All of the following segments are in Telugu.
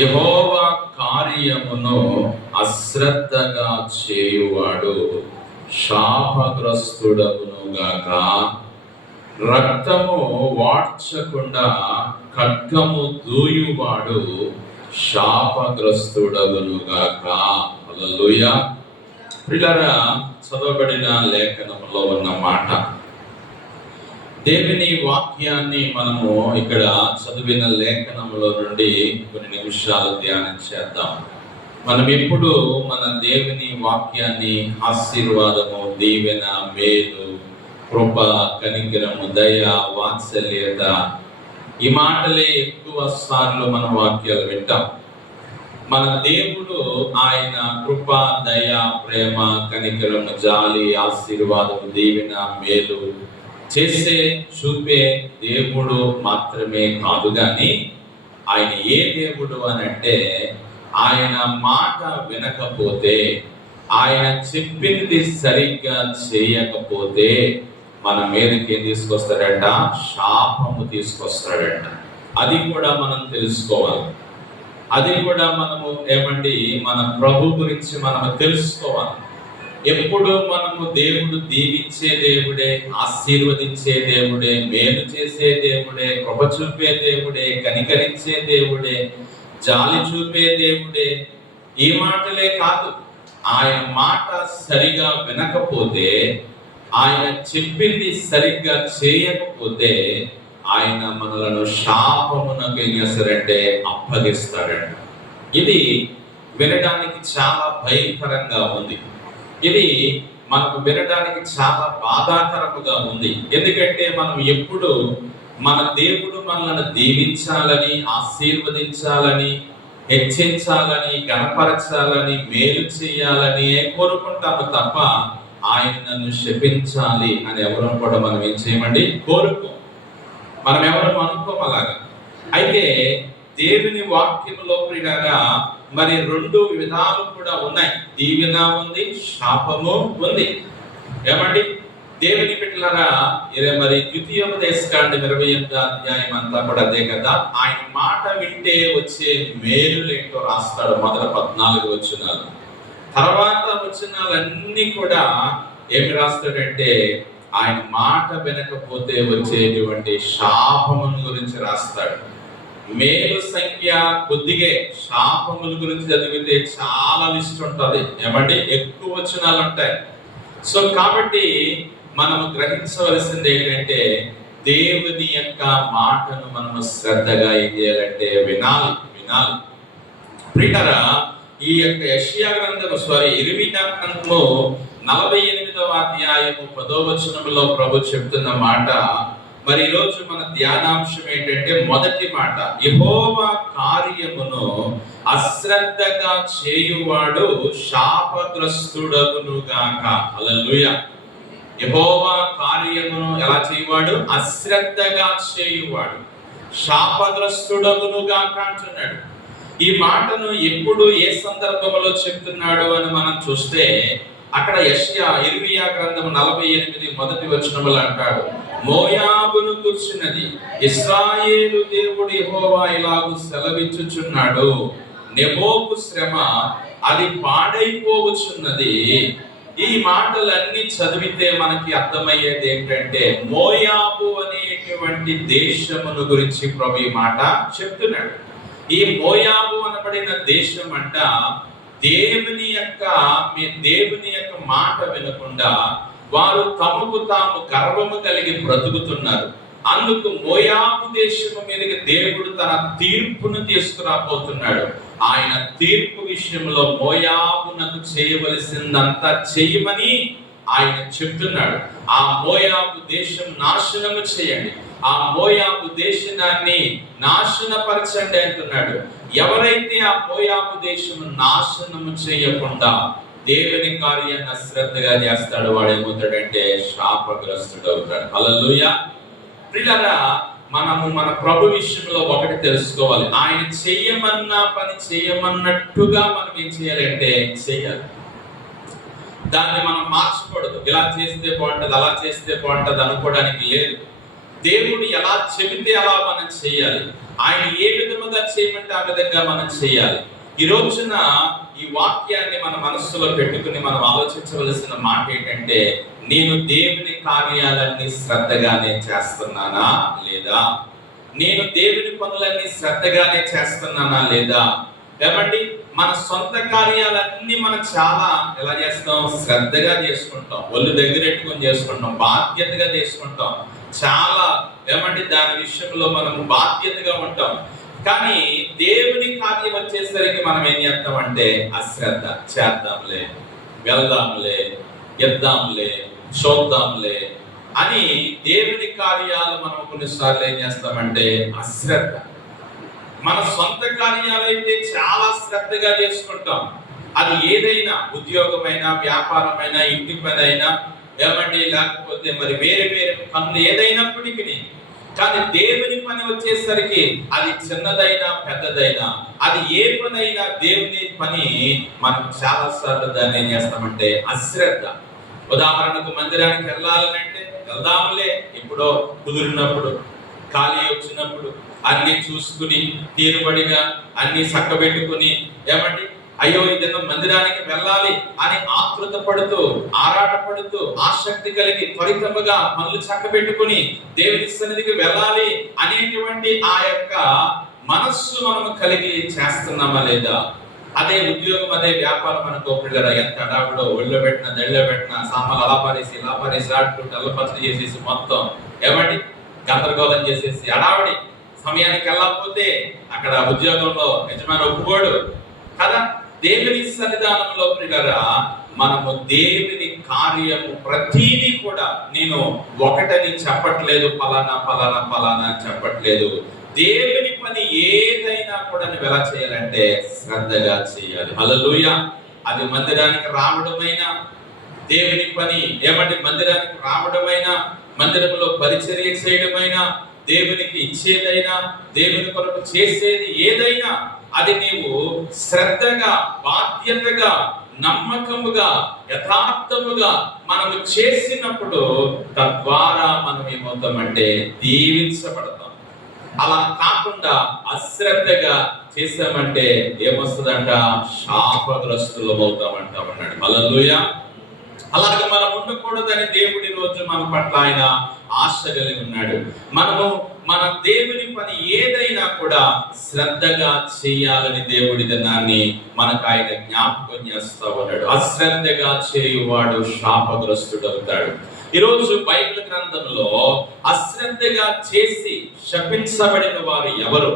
యెహోవా కార్యమును అశ్రద్ధగా చేయువాడు శాపగ్రస్తుడగును గాక. రక్తము వాడ్చకుండా ఖడ్గము దూయువాడు శాపగ్రస్తుడగును గాక. హల్లెలూయా. ప్రియులారా, చదవబడిన లేఖనములో ఉన్న మాట, దేవుని వాక్యాన్ని మనము ఇక్కడ చదివిన లేఖనములో నుండి కొన్ని నిమిషాలు ధ్యానం చేద్దాం. మనం ఎప్పుడు మన దేవుని వాక్యాన్ని ఆశీర్వాదము, దీవెన, మేలు, కృప, కనికరము, దయ, వాత్సల్యత, ఈ మాటలే ఎక్కువ సార్లు మన వాక్యాలు వింటాం. మన దేవుడు ఆయన కృప, దయ, ప్రేమ, కనికరము, జాలి, ఆశీర్వాదము, దీవెన, మేలు చేసే చూపే దేవుడు మాత్రమే కాదు కానీ ఆయన ఏ దేవుడు అని అంటే, ఆయన మాట వినకపోతే, ఆయన చెప్పింది సరిగ్గా చేయకపోతే మన మీదకి ఏం తీసుకొస్తాడంట? శాపము తీసుకొస్తాడంట. అది కూడా మనం తెలుసుకోవాలి. అది కూడా మనము మన ప్రభు గురించి మనము తెలుసుకోవాలి. ఎప్పుడు మనము దేవుడు దీవించే దేవుడే, ఆశీర్వదించే దేవుడే, మేలు చేసే దేవుడే, కృప చూపే దేవుడే, కనికరించే దేవుడే, జాలి చూపే దేవుడే, ఈ మాటలే కాదు. ఆయన మాట సరిగా వినకపోతే, ఆయన చెప్పింది సరిగ్గా చేయకపోతే ఆయన మనలను శాపమునకు ఏం చేస్తారంటే అప్పగిస్తాడంట. ఇది వినడానికి చాలా భయంకరంగా ఉంది. ఇది మనకు వినడానికి చాలా బాధాకరముగా ఉంది. ఎందుకంటే మనం ఎప్పుడు మన దేవుడు మనల్ని దీవించాలని, ఆశీర్వదించాలని, హెచ్చించాలని, గణపరచాలని, మేలు చేయాలని కోరుకుంటాము తప్ప ఆయనను శపించాలి అని ఎవరు కూడా మనం ఏం చేయమండి? కోరుకో. మనం ఎవరు అనుకోం అలాగా. అయితే దేవుని వాక్యములో ప్రియులారా మరి రెండు విధాలు కూడా ఉన్నాయి. దీవెన ఉంది, శాపము ఉంది. ఏమండి? దేవుని బిడ్డలారా, మరి ద్వితీయోపదేశకాండం 28వ అధ్యాయం అంతా కూడా అదే కదా. ఆయన మాట వింటే వచ్చే మేలులేంటో రాస్తాడు. మొదట 14 వచనాలు, తర్వాత వచనాలన్నీ కూడా ఏమి రాస్తాడంటే ఆయన మాట వినకపోతే వచ్చేటువంటి శాపముల గురించి రాస్తాడు. మేలు సంఖ్య కొద్దిగే, శాపముల గురించి చదివితే చాలా లిస్ట్ ఉంటుంది. ఏమంటే ఎక్కువ వచనాలు ఉంటాయి. సో కాబట్టి మనము గ్రహించవలసింది ఏంటంటే, దేవుని యొక్క మాటను మనము శ్రద్ధగా ఏం చేయాలంటే వినాలి. ప్రియులారా, ఈ యొక్క యెషయా గ్రంథము ఇర్మీయా గ్రంథము 48వ అధ్యాయము 10వ వచనంలో ప్రభు చెప్తున్న మాట. మరి ఈరోజు మన ధ్యానాంశం ఏంటంటే, మొదటి మాట, యెహోవా కార్యమును అశ్రద్ధగా చేయువాడు శాపగ్రస్తుడగును గాక. హల్లెలూయా. యెహోవా కార్యమును ఎలా చేయువాడు? అశ్రద్ధగా చేయువాడు శాపగ్రస్తుడగును గాక అంటున్నాడు. ఈ మాటను ఎప్పుడు, ఏ సందర్భంలో చెప్తున్నాడు అని మనం చూస్తే, అక్కడ ఇర్మీయా గ్రంథం 48 మొదటి వచనంలో అంటాడు, మోయాబును కూర్చున్నది ఇశ్రాయేలు దేవుడు యెహోవా ఇలాగు సెలవిచ్చుచున్నాడు, నెబోకు శ్రమ అది పాడైపోవచ్చున్నది. ఈ మాటలన్నీ చదివితే మనకి అర్థమయ్యేది ఏంటంటే, మోయాబు అనేటువంటి దేశమును గురించి ప్రభు ఈ మాట చెప్తున్నాడు. ఈ మోయాబు అనబడిన దేశం అంట దేవుని యొక్క మాట వినకుండా వారు తమకు తాము గర్వము కలిగి బ్రతుకుతున్నారు. అందుకు మోయాబు దేశము మీదకి దేవుడు తన తీర్పును తీసుకురాబోతున్నాడు. ఆయన తీర్పు విషయంలో మోయాబునకు చేయవలసిందంతా చేయమని ఆయన చెప్తున్నాడు. ఆ మోయాబు దేశం నాశనము చేయండి, ఆ మోయాబు దేశాన్ని నాశనపరచండి అంటున్నాడు. ఎవరైతే ఆ మోయాబు దేశము నాశనము చేయకుండా దేవుని కార్యాన్ని అశ్రద్ధగా చేస్తాడు, వాడు ఏమవుతాడంటే శాపగ్రస్తుడు అవుతాడు. హల్లెలూయా. ప్రియులారా, మనము మన ప్రభు విషయంలో ఒకటి తెలుసుకోవాలి. ఆయన చెయ్యమన్న పని చేయమన్నట్టుగా మనం ఏం చేయాలంటే చేయాలి. దాన్ని మనం మార్చకూడదు. ఇలా చేస్తే బాగుంటది, అలా చేస్తే బాగుంటది అనుకోవడానికి లేదు. దేవుడు ఎలా చెబితే అలా మనం చేయాలి. ఆయన ఏ విధముగా చేయమంటే ఆ విధంగా మనం చేయాలి. ఈ రోజున ఈ వాక్యాన్ని మన మనస్సులో పెట్టుకుని మనం ఆలోచించవలసిన మాట ఏంటంటే, నేను దేవుని కార్యాలన్నీ శ్రద్ధగానే చేస్తున్నానా లేదా? నేను దేవుని పనులన్నీ శ్రద్ధగానే చేస్తున్నానా లేదా? ఏమండి, మన సొంత కార్యాలన్నీ మనం చాలా ఎలా చేస్తాం? శ్రద్ధగా చేసుకుంటాం, ఒళ్ళు దగ్గరెట్టుకొని చేసుకుంటాం, బాధ్యతగా చేసుకుంటాం, చాలా ఏమండి దాని విషయంలో మనం బాధ్యతగా ఉంటాం. కానీ దేవుని కార్యం వచ్చేసరికి మనం ఏం చేస్తామంటే అశ్రద్ధ. చేద్దాంలే, వెళ్దాంలే, ఎద్దాంలే, చూద్దాంలే అని దేవుని కార్యాలు మనం కొన్నిసార్లు ఏం చేస్తామంటే అశ్రద్ధ. మన సొంత కార్యాలైతే చాలా శ్రద్ధగా చేసుకుంటాం. అది ఏదైనా, ఉద్యోగమైనా, వ్యాపారమైనా, ఇంటి పని అయినా, ఏమండి లేకపోతే మరి వేరే వేరే పనులు ఏదైనప్పటికీ, కానీ దేవుని పని వచ్చేసరికి అది చిన్నదైనా పెద్దదైనా, అది ఏ పని అయినా దేవుని పని మనం చాలా సార్లు దాన్ని ఏం చేస్తామంటే అశ్రద్ధ. ఉదాహరణకు మందిరానికి వెళ్ళాలంటే వెళ్దాంలే, ఎప్పుడో కుదిరినప్పుడు, ఖాళీ వచ్చినప్పుడు అన్ని చూసుకుని తీరుబడిగా అన్ని చక్కబెట్టుకుని, ఏమండి అయ్యో ఇదన్నా మందిరానికి వెళ్ళాలి అని ఆతృత పడుతూ, ఆరాటపడుతూ, ఆసక్తి కలిగి త్వరితముగా పనులు చక్కబెట్టుకుని దేవుని సన్నిధికి వెళ్ళాలి అనేటువంటి ఆ యొక్క మనస్సు మనము కలిగి చేస్తున్నామా లేదా? అదే ఉద్యోగం, అదే వ్యాపారం అనుకోకుండా ఎంత అడావిడో, ఒళ్ళో పెట్టిన దళ్ళో పెట్టిన సామాన్లు అలా పారేసి అల్లపచ్చడి చేసేసి మొత్తం ఏమండి గందరగోళం చేసేసి అడావిడి, సమయానికి వెళ్ళకపోతే అక్కడ ఉద్యోగంలో యజమాని ఒప్పుకోడు కదా. దేవుని సన్నిధానంలో ప్రియులారా, మనము దేవుని కార్యము ప్రతిదీ కూడా, నేను ఒకటని చెప్పట్లేదు, ఫలానా చెప్పట్లేదు. దేవుని పని ఏదైనా కూడా నువ్వు ఎలా చేయాలంటే శ్రద్ధగా చేయాలి. హల్లెలూయా. అది మందిరానికి రావడమైనా, దేవుని పని ఏమంటే మందిరానికి రావడమైనా, మందిరంలో పరిచర్య చేయడమైనా, దేవునికి ఇచ్చేదైనా, దేవుని కొరకు చేసేది ఏదైనా, అది నీవు శ్రద్ధగా, బాధ్యతగా, నమ్మకముగా, యథార్థముగా మనము చేసినప్పుడు తద్వారా మనం ఏమవుతామంటే దీవించబడతాం. అలా కాకుండా అశ్రద్ధగా చేసామంటే ఏమొస్తుందంట? శాపగ్రస్తులం అవుతామంటామన్నాడు. హల్లెలూయా. అలాగే మనం ఉండకూడదని దేవుడి రోజు మన పట్ల ఆయన ఆశ కలిగి ఉన్నాడు. మనము మన దేవుని పని ఏదైనా కూడా శ్రద్ధగా చేయాలని దేవుడి దాన్ని మనకు ఆయన జ్ఞాపకం చేస్తా ఉన్నాడు. అశ్రద్ధగా చేయువాడు శాపగ్రస్తుడు అవుతాడు. ఈరోజు బైబిల్ గ్రంథంలో అశ్రద్ధగా చేసి శపించబడిన వారు ఎవరు,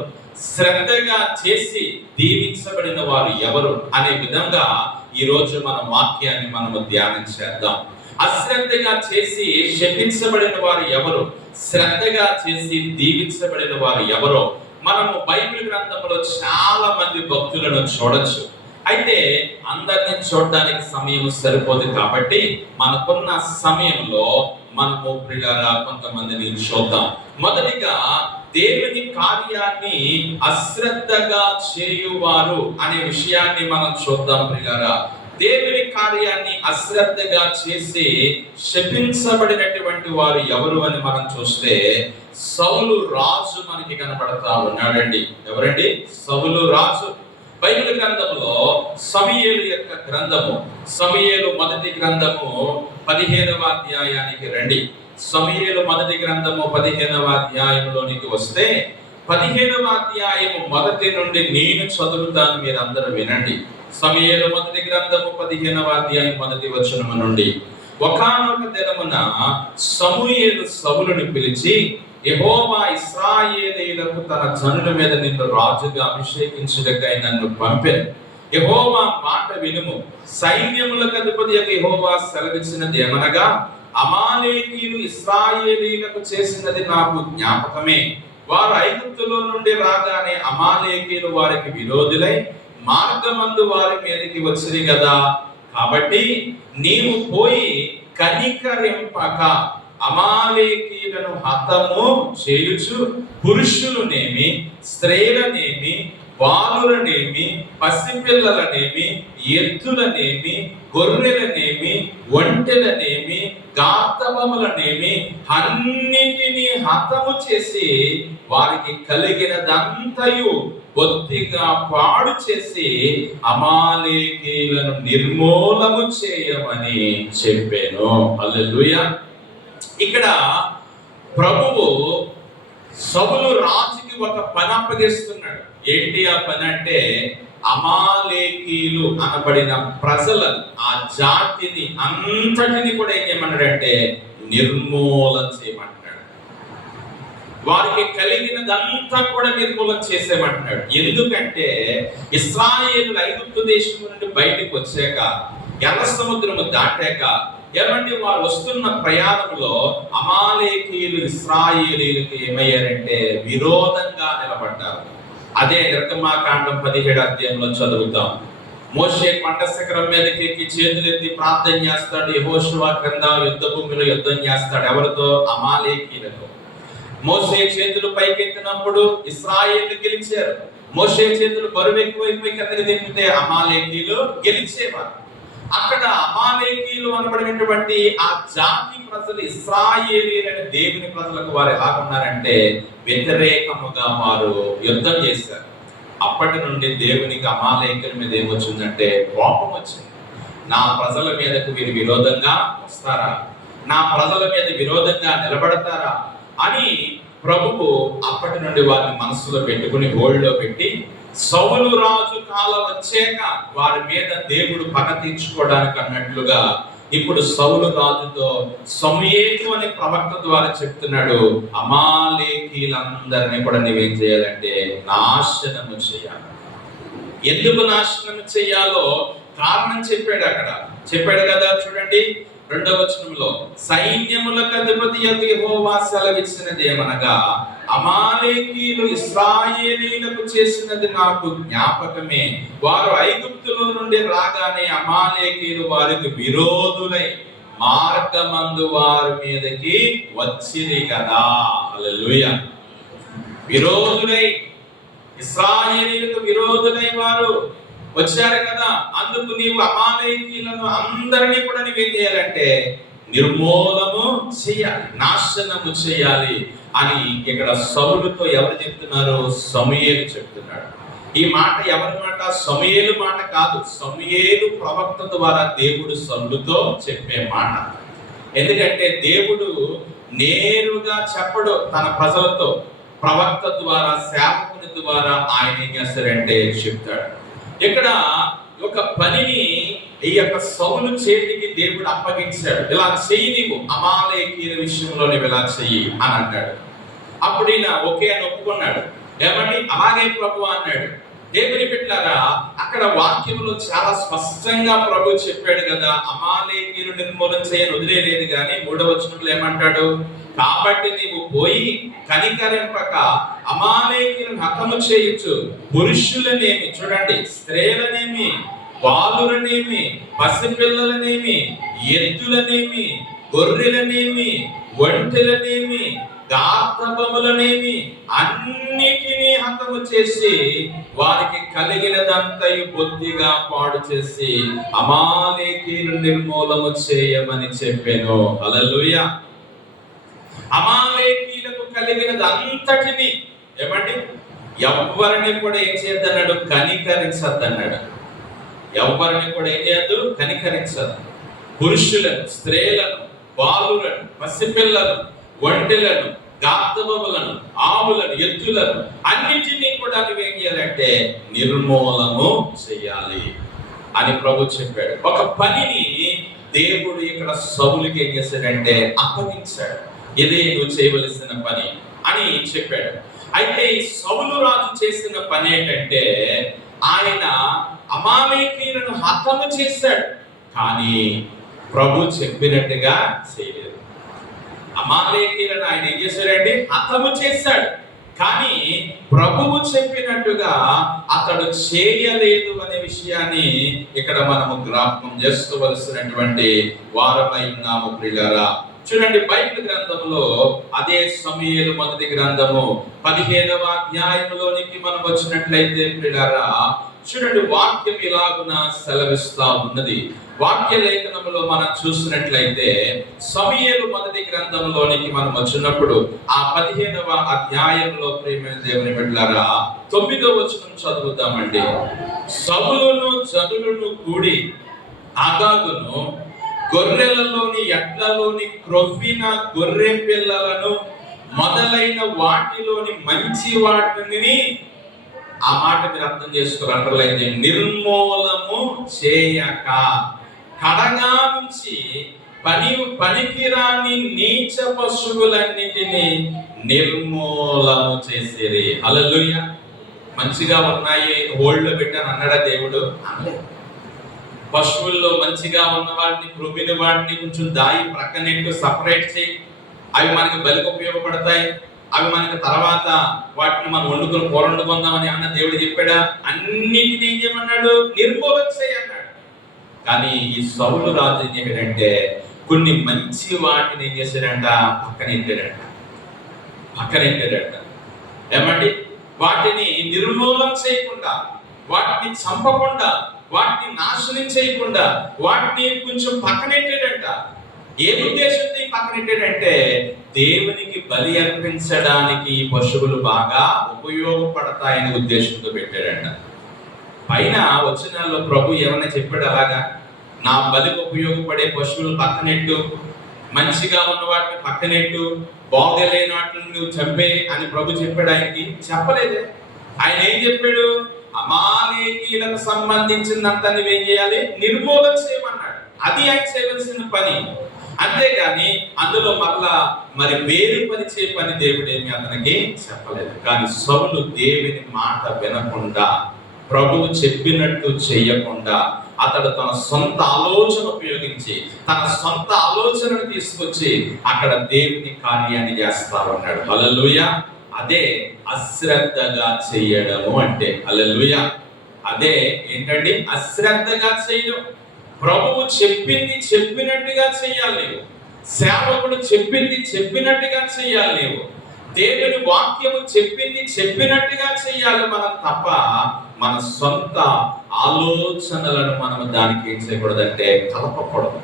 శ్రద్ధగా చేసి దీవించబడిన వారు ఎవరు అనే విధంగా ఈ రోజు మన వాక్యాన్ని మనము ధ్యానం చేద్దాం. అశ్రద్ధగా చేసి శపించబడిన వారు ఎవరు, శ్రద్ధగా చేసి దీవించబడిన వారు ఎవరో మనము బైబిల్ గ్రంథంలో చాలా మంది భక్తులను చూడొచ్చు. అయితే అందరినీ చూడడానికి సమయం సరిపోదు కాబట్టి మనకున్న సమయంలో మనము ప్రియులారా కొంతమందిని చూద్దాం. మొదటిగా దేవుని కార్యాన్ని అశ్రద్ధగా చేయువారు అనే విషయాన్ని మనం చూద్దాం ప్రియులారా. దేవుని కార్యాన్ని అశ్రద్ధగా చేసి శపించబడినటువంటి వారు ఎవరు అని మనం చూస్తే సౌలు రాజు మనకి కనబడతా ఉన్నాడండి. ఎవరండి? సౌలు రాజు. బైబిల్ గ్రంథంలో సమూయేలు యొక్క గ్రంథము, సమూయేలు మొదటి గ్రంథము 15వ అధ్యాయానికి రండి. సమూయేలు మొదటి గ్రంథము 15వ అధ్యాయంలోనికి వస్తే 15వ అధ్యాయము మొదటి నుండి నేను చదువుతాను, మీరు అందరూ వినండి. సమూయేలు మొదటి గ్రంథము 15వ అధ్యాయం మొదటి వచనము నుండి. ఒకానొక దినమున సమూయేలు సౌలుని పిలిచి, యెహోవా ఇశ్రాయేలీయులకు తన జనుల మీద నిన్ను రాజుగా అభిషేకించుటకై నన్ను పంపెను. యెహోవా మాట వినుము. సైన్యములకు అధిపతియగు యెహోవా సెలవిచ్చినది ఏమనగా, అమాలేకీయులు ఇశ్రాయేలీయులకు చేసినది నాకు జ్ఞాపకమే. వారు ఐగుప్తులో నుండి రాగానే అమాలేకీయులు వారికి విరోధులై మార్గమందు వారి మీదకి వచ్చిరి కదా. కాబట్టి నీవు పోయి కనికరింపక అమాలేకీయులను హతము చేయుచు పురుషులనేమి, స్త్రీలనేమి, బాలులనేమి, పసిపిల్లలనేమి, ఎద్దులనేమి, గొర్రెలనేమి, ఒంటెలనేమి, గాతవములనేమి అన్నిటినీ హతము చేసి వారికి కలిగినదంతయు బొత్తిగా పాడు చేసి అమాలేకీయులను నిర్మూలము చేయమని చెప్పాను. హల్లెలూయా. ఇక్కడ ప్రభువు సౌలు రాజుకి ఒక పని అప్పగిస్తున్నాడు. ఏంటి ఆ పని అంటే, అమాలేకీయులు అనబడిన ప్రజలను, ఆ జాతిని అంతటిని కూడా ఏం చేయమన్నాడంటే నిర్మూలన చేయమంటున్నాడు. వారికి కలిగినదంతా కూడా నిర్మూలన చేసేమంటున్నాడు. ఎందుకంటే ఇశ్రాయేలు ఐగుప్తు దేశం నుండి బయటకు వచ్చాక, ఎర్ర సముద్రము దాటాక, ఏమంటే వారు వస్తున్న ప్రయాణంలో అమాలేకీయులు ఇశ్రాయేలీయులకు ఏమయ్యారంటే విరోధంగా నిలబడ్డారు. అదే నిర్గమాకాండం 17 అధ్యాయంలో చదువుతాం. మోషే కొండ శిఖరం మీదకి ఎక్కి చేతులెత్తి ప్రార్థన చేస్తాడు. యెహోషువ క్రింద యుద్ధ భూమిలో యుద్ధం చేస్తాడు. ఎవరితో? అమాలేకీయులతో. మోషే చేతులు పైకెత్తినప్పుడు ఇశ్రాయేలు గెలిచారు. మోషే చేతులు బరువు ఎక్కువైపోయి కిందకి దింపితే అమాలేకీయులు గెలిచేవారు. అక్కడ అమాలేకీయులు అనబడినటువంటి ఆ జాతి ప్రజలు ఇశ్రాయేలీయులైన దేవుని ప్రజలకు వారు ఎలా ఉన్నారంటే వ్యతిరేకముగా వారు యుద్ధం చేశారు. అప్పటి నుండి దేవునికి అమాలేకీయుల మీద ఏమొచ్చిందంటే కోపం వచ్చింది. నా ప్రజల మీదకు వీరు విరోధంగా వస్తారా? నా ప్రజల మీద విరోధంగా నిలబడతారా అని ప్రభువు అప్పటి నుండి వారిని మనసులో పెట్టుకుని హోల్డ్లో పెట్టి, సౌలు రాజు కాలం వచ్చాక వారి మీద దేవుడు పగ తీర్చుకోవడానికి అన్నట్లుగా ఇప్పుడు సౌలు రాజుతో సమూయేలు అనే ప్రవక్త ద్వారా చెప్తున్నాడు, అమాలేకీయులందరినీ కూడా నువ్వేం చేయాలంటే నాశనము చేయాలి. ఎందుకు నాశనము చేయాలో కారణం చెప్పాడు. అక్కడ చెప్పాడు కదా, చూడండి 2వ వచనంలో, సైన్యములకు అధిపతి యెహోవా సెలవిచ్చినది ఏమనగా, అమాలేకీయులు ఇశ్రాయేలీయులకు చేసినది నాకు జ్ఞాపకమే. వారు ఐగుప్తులో నుండి రాగానే అమాలేకీయులు వారికి విరోధులై మార్గమందు వారి మీదకి వచ్చిరి కదా. హల్లెలూయా. విరోధులై, ఇశ్రాయేలీయులకు విరోధులై వారు వచ్చారు కదా. అందుకు నీవు అమాలేకీయులను అందరినీ కూడా నీవేం చేయాలంటే నిర్మూలము చేయాలి, నాశనము చేయాలి అని ఇక్కడ సౌలుతో ఎవరు చెప్తున్నారు? సమూయేలు చెప్తున్నాడు. ఈ మాట ఎవరి మాట? సమూయేలు మాట కాదు. సమూయేలు ప్రవక్త ద్వారా దేవుడు సౌలుతో చెప్పే మాట. ఎందుకంటే దేవుడు నేరుగా చెప్పడు తన ప్రజలతో, ప్రవక్త ద్వారా, సేవకుని ద్వారా ఆయన ఏం చేస్తారంటే చెప్తాడు. ఇక్కడ ఒక పనిని ఈ యొక్క సౌలు చేతికి దేవుడు అప్పగించాడు. ఇలా చెయ్యి, నీవు అమాలేకీయుల విషయంలో నువ్వు ఇలా చెయ్యి అని అన్నాడు. అప్పుడు ఈయన ఓకే అని ఒప్పుకున్నాడు. ఏమండి, అలాగే ప్రభు అన్నాడు. దేవుని బిడ్డలారా, అక్కడ వాక్యంలో చాలా స్పష్టంగా ప్రభు చెప్పాడు కదా, అమాలేకీయులు నిర్మూలన చేయని వదిలేదు. కానీ 3వ వచనంలో ఏమంటాడు? కాబట్టి నీవు పోయి కనికరింపక అమాలేకీయులను హతము చేయొచ్చు. పురుషులనేమి, చూడండి, స్త్రీలనేమి, బాలులనేమి, పసిపిల్లలనేమి, ఎద్దులనేమి, గొర్రెలనేమి, ఒంటెలనేమి, గాతబములనేమి అన్నిటినీ హతము చేసి వారికి కలిగినదంతయు బొత్తిగా పాడు చేసి అమాలేకీయులను నిర్మూలము చేయమని చెప్పాను. హల్లెలూయా. అమాలేకీయులకు కలిగినది అంతటిని ఏమండి, ఎవ్వరిని కూడా ఏం చేయొద్దన్నాడు? కనికరించద్దన్నాడు. ఎవ్వరిని కూడా ఏం చేయొద్దు? కనికరించద్దు. పురుషులను, స్త్రీలను, బాలులను, పసిపిల్లలను, ఒంటెలను, గాతబములను, ఆవులను, ఎద్దులను అన్నిటినీ కూడా నువ్వేం చేయాలంటే నిర్మూలము చేయాలి అని ప్రభు చెప్పాడు. ఒక పనిని దేవుడు ఇక్కడ సౌలుకి ఏం చేశాడంటే అప్పగించాడు. ఇదే నువ్వు చేయవలసిన పని అని చెప్పాడు. అయితే ఈ సౌలు రాజు చేసిన పని ఏంటంటే, ఆయన అమాలేకీయులను హతము చేశాడు, కానీ ప్రభు చెప్పినట్టుగా చేయలేదు. అమాలేకీయులను ఆయన ఏం చేశాడంటే హతము చేశాడు, కానీ ప్రభువు చెప్పినట్టుగా అతడు చేయలేదు అనే విషయాన్ని ఇక్కడ మనము జ్ఞాపకం చేసుకోవలసినటువంటి వారమై ఉన్నాము ప్రియులారా. చూడండి, బైబిల్ గ్రంథంలో అదే సమూయేలు మొదటి గ్రంథము 15వ అధ్యాయంలోనికి మనం వచ్చినట్లయితే ప్రియులారా, చూడండి వాక్యం ఇలాగున సెలవిస్తా ఉన్నది. వాక్య లేఖనంలో మనం చూసినట్లయితే సమూయేలు మొదటి గ్రంథంలోనికి మనం వచ్చినప్పుడు ఆ 15వ అధ్యాయంలో ప్రియమైన దేవుని బిడ్డలారా 9వ వచనం చదువుతామండి. సౌలును జనులను కూడి అగాగును గొర్రెలలోని ఎడ్లలోని క్రొవ్విన గొర్రె పిల్లలను మొదలైన వాటిలోని మంచి వాటిని, ఆ మాట మీరు అర్థం చేసుకోవాలంటే, నిర్మూలము చేయక కడగా నుంచి పనికిరాని నీచ పశువులన్నిటినీ నిర్మూలము చేసేది. హల్లెలూయా. మంచిగా ఉన్నాయి హోల్డ్లో పెట్టాను అన్నాడా దేవుడు? పశువుల్లో మంచిగా ఉన్న వాటిని, క్రొవ్విన వాటిని కొంచెం దాయి ప్రక్కనెట్టు సపరేట్ చేయి, అవి మనకి బలికి ఉపయోగపడతాయి, అవి మనకి తర్వాత వాటిని మనం వండుకొని కూర వండుకుందామని అన్న దేవుడు చెప్పాడా? అన్నిటిని ఏం చేయమన్నాడు? నిర్మూలన చేయి అన్నాడు. కానీ ఈ సౌలు రాజు ఏం చేశాడంటే కొన్ని మంచి వాటిని ఏం చేశాడంట? పక్కనెట్టాడంట. ఏమండి? వాటిని నిర్మూలన చేయకుండా, వాటిని చంపకుండా, వాటిని నాశనం చేయకుండా, వాటిని కొంచెం పక్కనెట్టాడంట. ఏ ఉద్దేశంతో పక్కనెట్టాడంటే దేవునికి బలి అర్పించడానికి ఈ పశువులు బాగా ఉపయోగపడతాయనే ఉద్దేశంతో పెట్టాడంట. పైన వచనాల్లో ప్రభు ఏమన్నా చెప్పాడు అలాగా? నా బలికి ఉపయోగపడే పశువులు పక్కనెట్టు, మంచిగా ఉన్న వాటిని పక్కనెట్టు, బాగలేని వాటిని నువ్వు చంపే అని ప్రభు చెప్పాడు? ఆయనకి చెప్పలేదే. ఆయన ఏం చెప్పాడు? అమాలేకీలకు సంబంధించినంత నువ్వేం చేయాలి? నిర్మూలన చేయమన్నాడు. అది ఆయన చేయవలసిన పని. అంతేగాని అందులో మరి వేరుపరిచే పని దేవుడేమి అతనికి చెప్పలేదు. కానీ సౌలు దేవుని మాట వినకుండా, ప్రభువు చెప్పినట్టు చేయకుండా, అతడు తన సొంత ఆలోచన ఉపయోగించి, తన సొంత ఆలోచనను తీసుకొచ్చి అక్కడ దేవుని కార్యాన్ని చేస్తా ఉన్నాడు. హల్లెలూయా. అదే అశ్రద్ధగా చేయడము అంటే. హల్లెలూయా. అదే ఏంటండి? అశ్రద్ధగా చేయడం. ప్రభువు చెప్పింది చెప్పినట్టుగా చెయ్యాలి నీవు. సేవకుడు చెప్పింది చెప్పినట్టుగా చెయ్యాలి నీవు. దేవుని వాక్యము చెప్పింది చెప్పినట్టుగా చెయ్యాలి మనం తప్ప మన సొంత ఆలోచనలను మనం దానికి ఏం చేయకూడదంటే కలపకూడదు.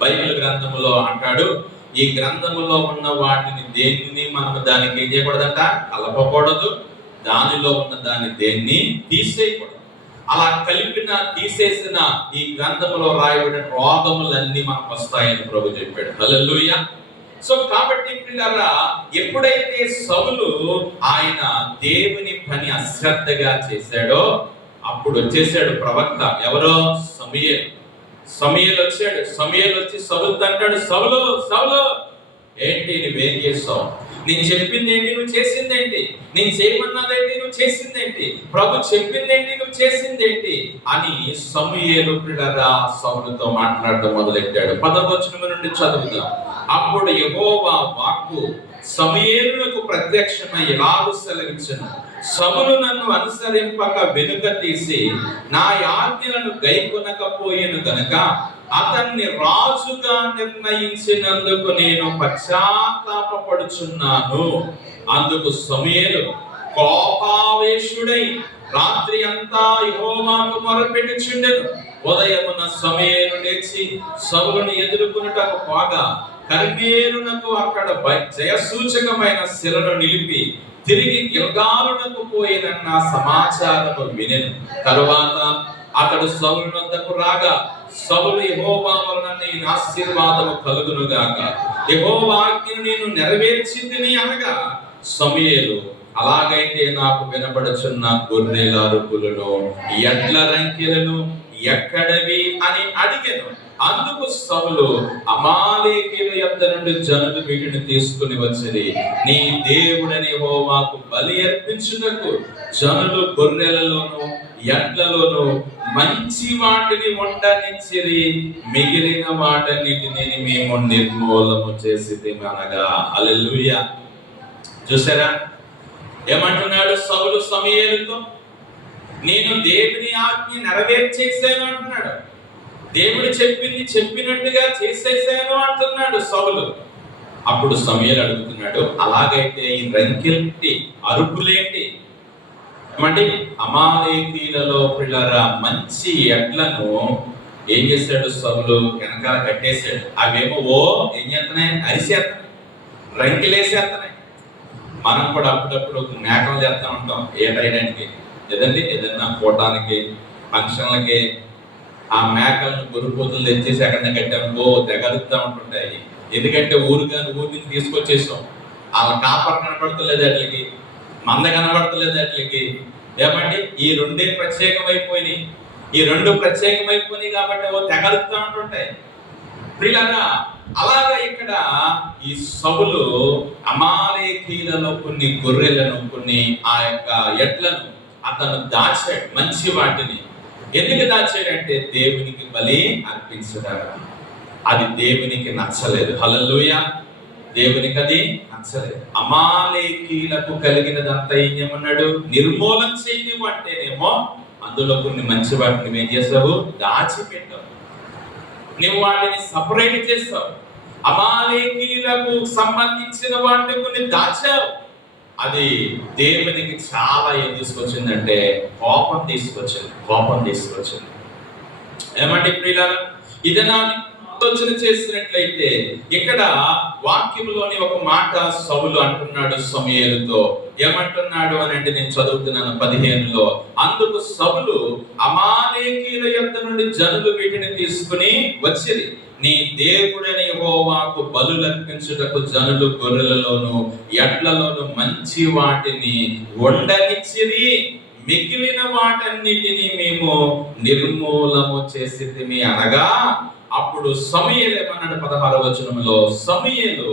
బైబిల్ గ్రంథములో అంటాడు, ఈ గ్రంథములో ఉన్న వాటిని దేన్ని మనం దానికి ఏం చేయకూడదంట? కలపకూడదు. దానిలో ఉన్న దాన్ని దేన్ని తీసేయకూడదు. అలా కలిపిన తీసేసిన ఈ గ్రంథములో రాయబడిన రోగములన్నీ మనకు వస్తాయని ప్రభు చెప్పాడు. హల్లెలూయా. సో కాబట్టి పిల్లరా, ఎప్పుడైతే సౌలు ఆయన దేవుని పని అశ్రద్ధగా చేశాడో అప్పుడు వచ్చేసాడు ప్రవక్త. ఎవరో? సమూయేలు వచ్చాడు. సమూయేలు వచ్చి సౌలుతో అంటాడు, సౌలు సౌలు ఏంటి నువ్వేం చేస్తావు? నేను చెప్పింది ఏంటి? నువ్వు చేసిందేంటి? నేను చేయమన్నదేంటి? నువ్వు చేసిందేంటి? ప్రభు చెప్పిందేంటి? నువ్వు చేసిందేంటి అని సమూయేలు పిల్లరా సౌలుతో మాట్లాడడం మొదలెట్టాడు. 10వ వచనం నుండి చదువుదాం. అప్పుడు యెహోవా వాక్కు సమూయేలునకు ప్రత్యక్షమై ఇలాగు సెలవిచ్చెను, సౌలు నన్ను అనుసరింపక వెనుక తీసి నా ఆజ్ఞలను గైకొనకపోయెను గనుక అతన్ని రాజుగా నిర్ణయించినందుకు నేను పశ్చాత్తాపపడుచున్నాను. అందుకు సమూయేలు కోపావేశుడై రాత్రి అంతా యెహోవాకు మొరపెట్టుచుండెను. ఉదయమున సమూయేలు లేచి సౌలును ఎదుర్కొనుటకు పోగా కర్మేలునకు అక్కడ జయసూచకమైన శిలను నిలిపి తిరిగి గిల్గాలునకు పోయినన్న సమాచారము వినెను. తరువాత అతడు సౌలు వద్దకు రాగా, సౌలు యెహోవా వలన నీ ఆశీర్వాదము కలుగునుగాక, యెహోవా ఆజ్ఞను నేను నెరవేర్చిందిని అనగా, సమూయేలు అలాగైతే నాకు వినబడుచున్న గొర్రెల అరుపులను ఎడ్ల రంకెలను ఎక్కడవి అని అడిగెను. అందుకు సౌలు, అమాలేకీయుల యొద్ద నుండి జనులు వీటిని తీసుకుని వచ్చిరి. నీ దేవుడని యెహోవాకు బలి అర్పించుటకు జనులు గొర్రెలలోను ఎడ్లలోను మంచి వాటిని వండనిచ్చిరి, మిగిలిన వాటన్నిటిని మేము నిర్మూలము చేసితిమి అనగా. హల్లెలూయా. చూసారా ఏమంటున్నాడు సౌలు సమూయేలుతో? నేను దేవుని ఆజ్ఞ నెరవేర్చేసాను అంటున్నాడు. దేవుడు చెప్పింది చెప్పినట్టుగా చేసేసాను అంటున్నాడు సౌలు. అప్పుడు సమూయేలు అడుగుతున్నాడు, అలాగైతే ఈ రంకెలేంటి, అరుపులేంటి? ఏమండి, అమాలేకీయులలో పిల్లరా మంచి ఎడ్లను ఏం చేశాడు సౌలు? వెనకాల కట్టేశాడు. అవేమో ఏం చేస్తున్నాయి? అరిసేస్తున్నాయి, రంకెలేసేస్తున్నాయి. మనం కూడా అప్పుడప్పుడు మేకలు చేస్తూ ఉంటాం ఏ టైడానికి, లేదండి ఏదన్నా కూడడానికి, ఫంక్షన్లకి. ఆ మేకలను గొర్రెపోతులు తెచ్చేసి అక్కడ కట్టామో తెగలుగుతూ ఉంటుంటాయి. ఎందుకంటే ఊరు నుంచి తీసుకొచ్చేసాం, వాళ్ళ కాపర్ కనబడతలేదు అట్లకి, మంద కనబడతలేదు అట్లకి. ఏమండి, ఈ రెండే ప్రత్యేకమైపోయినాయి. ఈ రెండు ప్రత్యేకమైపోయినాయి కాబట్టి తెగలుగుతూ ఉంటుంటాయి. ప్రియులారా, అలాగా ఇక్కడ ఈ సౌలు అమాలేకీయులలో కొన్ని గొర్రెలను, కొన్ని ఆ యొక్క ఎడ్లను అతను దాచాడు, మంచి వాటిని. ఎందుకు దాచాడంటే దేవునికి బలి అర్పించడానికి. అది దేవునికి నచ్చలేదు. హల్లెలూయా, దేవునికి అది నచ్చలేదు. అమాలేకీయులకు కలిగినదంతా ఏమన్నాడు? నిర్మూలన చేయనివ్వు అంటేనేమో అందులో కొన్ని మంచి వాటిని ఏం చేసావు? దాచిపెట్టావు. నువ్వు వాటిని సపరేట్ చేస్తావు. అమాలేకీయులకు సంబంధించిన వాటిని కొన్ని దాచావు. అది దేవునికి చాలా ఏం తీసుకొచ్చిందంటే కోపం తీసుకొచ్చింది. ఏమంటే ప్రియులారా, ఇదన్నా ఆలోచన చేసినట్లయితే ఇక్కడ వాక్యంలోని ఒక మాట సౌలు అంటున్నాడు సమూయేలుతో. ఏమంటున్నాడు అని అంటే నేను చదువుతున్నాను 15లో. అందుకు సౌలు, అమాలేకీయుల యొద్ద నుండి జనులు వీటిని తీసుకుని వచ్చిరి. నీ దేవుడైన యెహోవాకు బలులర్పించుటకు జనులు గొర్రెలలోను ఎడ్లలోను మంచి వాటిని వండనిచ్చిరి. మిగిలిన వాటన్నిటిని మేము నిర్మూలము చేసితిమి అనగా, అప్పుడు సమూయేలు ఏమన్నాడు? 16వ వచనంలో, సమూయేలు,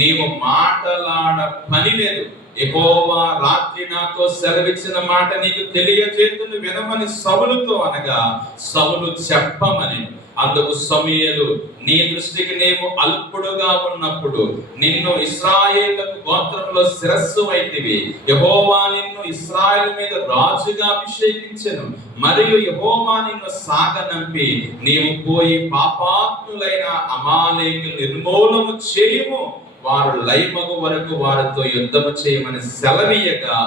నీవు మాటలాడ పని లేదు. యెహోవా రాత్రి నాతో సెలవిచ్చిన మాట నీకు తెలియజేతును వినమని సౌలుతో అనగా, సౌలు చెప్పమని. అందుకు సమూయేలు, నీ దృష్టికి నీవు అల్పుడుగా ఉన్నప్పుడు నిన్ను ఇశ్రాయేలుకు గోత్రంలో శిరస్సు అయితివి. యెహోవా నిన్ను ఇశ్రాయేలు మీద రాజుగా అభిషేకించెను. మరియు యెహోవా నిన్ను సాగనంపి నీవు పోయి పాపాత్ములైన అమాలేకులు నిర్మూలము చేయుము, వారు లయమగు వరకు వారితో యుద్ధము చేయమని సెలవీయగా,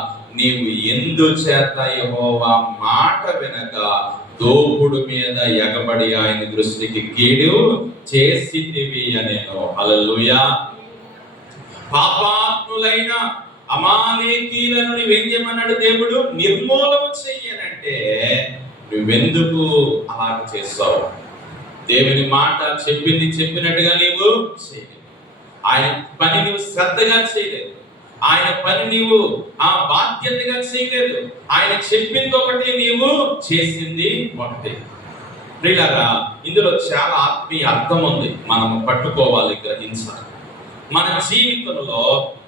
నీవు ఎందుచేత యెహోవా మాట వినక దోపుడు మీద ఎగబడి ఆయన దృష్టికి కీడు చేసితివి అనేను. హల్లెలూయా. పాపాత్ములైన అమాలేకీయులను నువ్వేం చేయమన్నాడు దేవుడు? నిర్మూలన చెయ్యనంటే నువ్వెందుకు అలాగ చేస్తావు? దేవుని మాట చెప్పింది చెప్పినట్టుగా నీవు చేయలేదు. ఆయన పని నువ్వు శ్రద్ధగా చేయలేదు. ఆయన పని నీవు ఆ బాధ్యతగా చేయలేదు. ఆయన చెప్పింది ఒకటి, నీవు చేసింది ఒకటి. ప్రియులారా, ఇందులో చాలా ఆత్మీయ అర్థం ఉంది, మనము పట్టుకోవాలి, గ్రహించాలి. మన జీవితంలో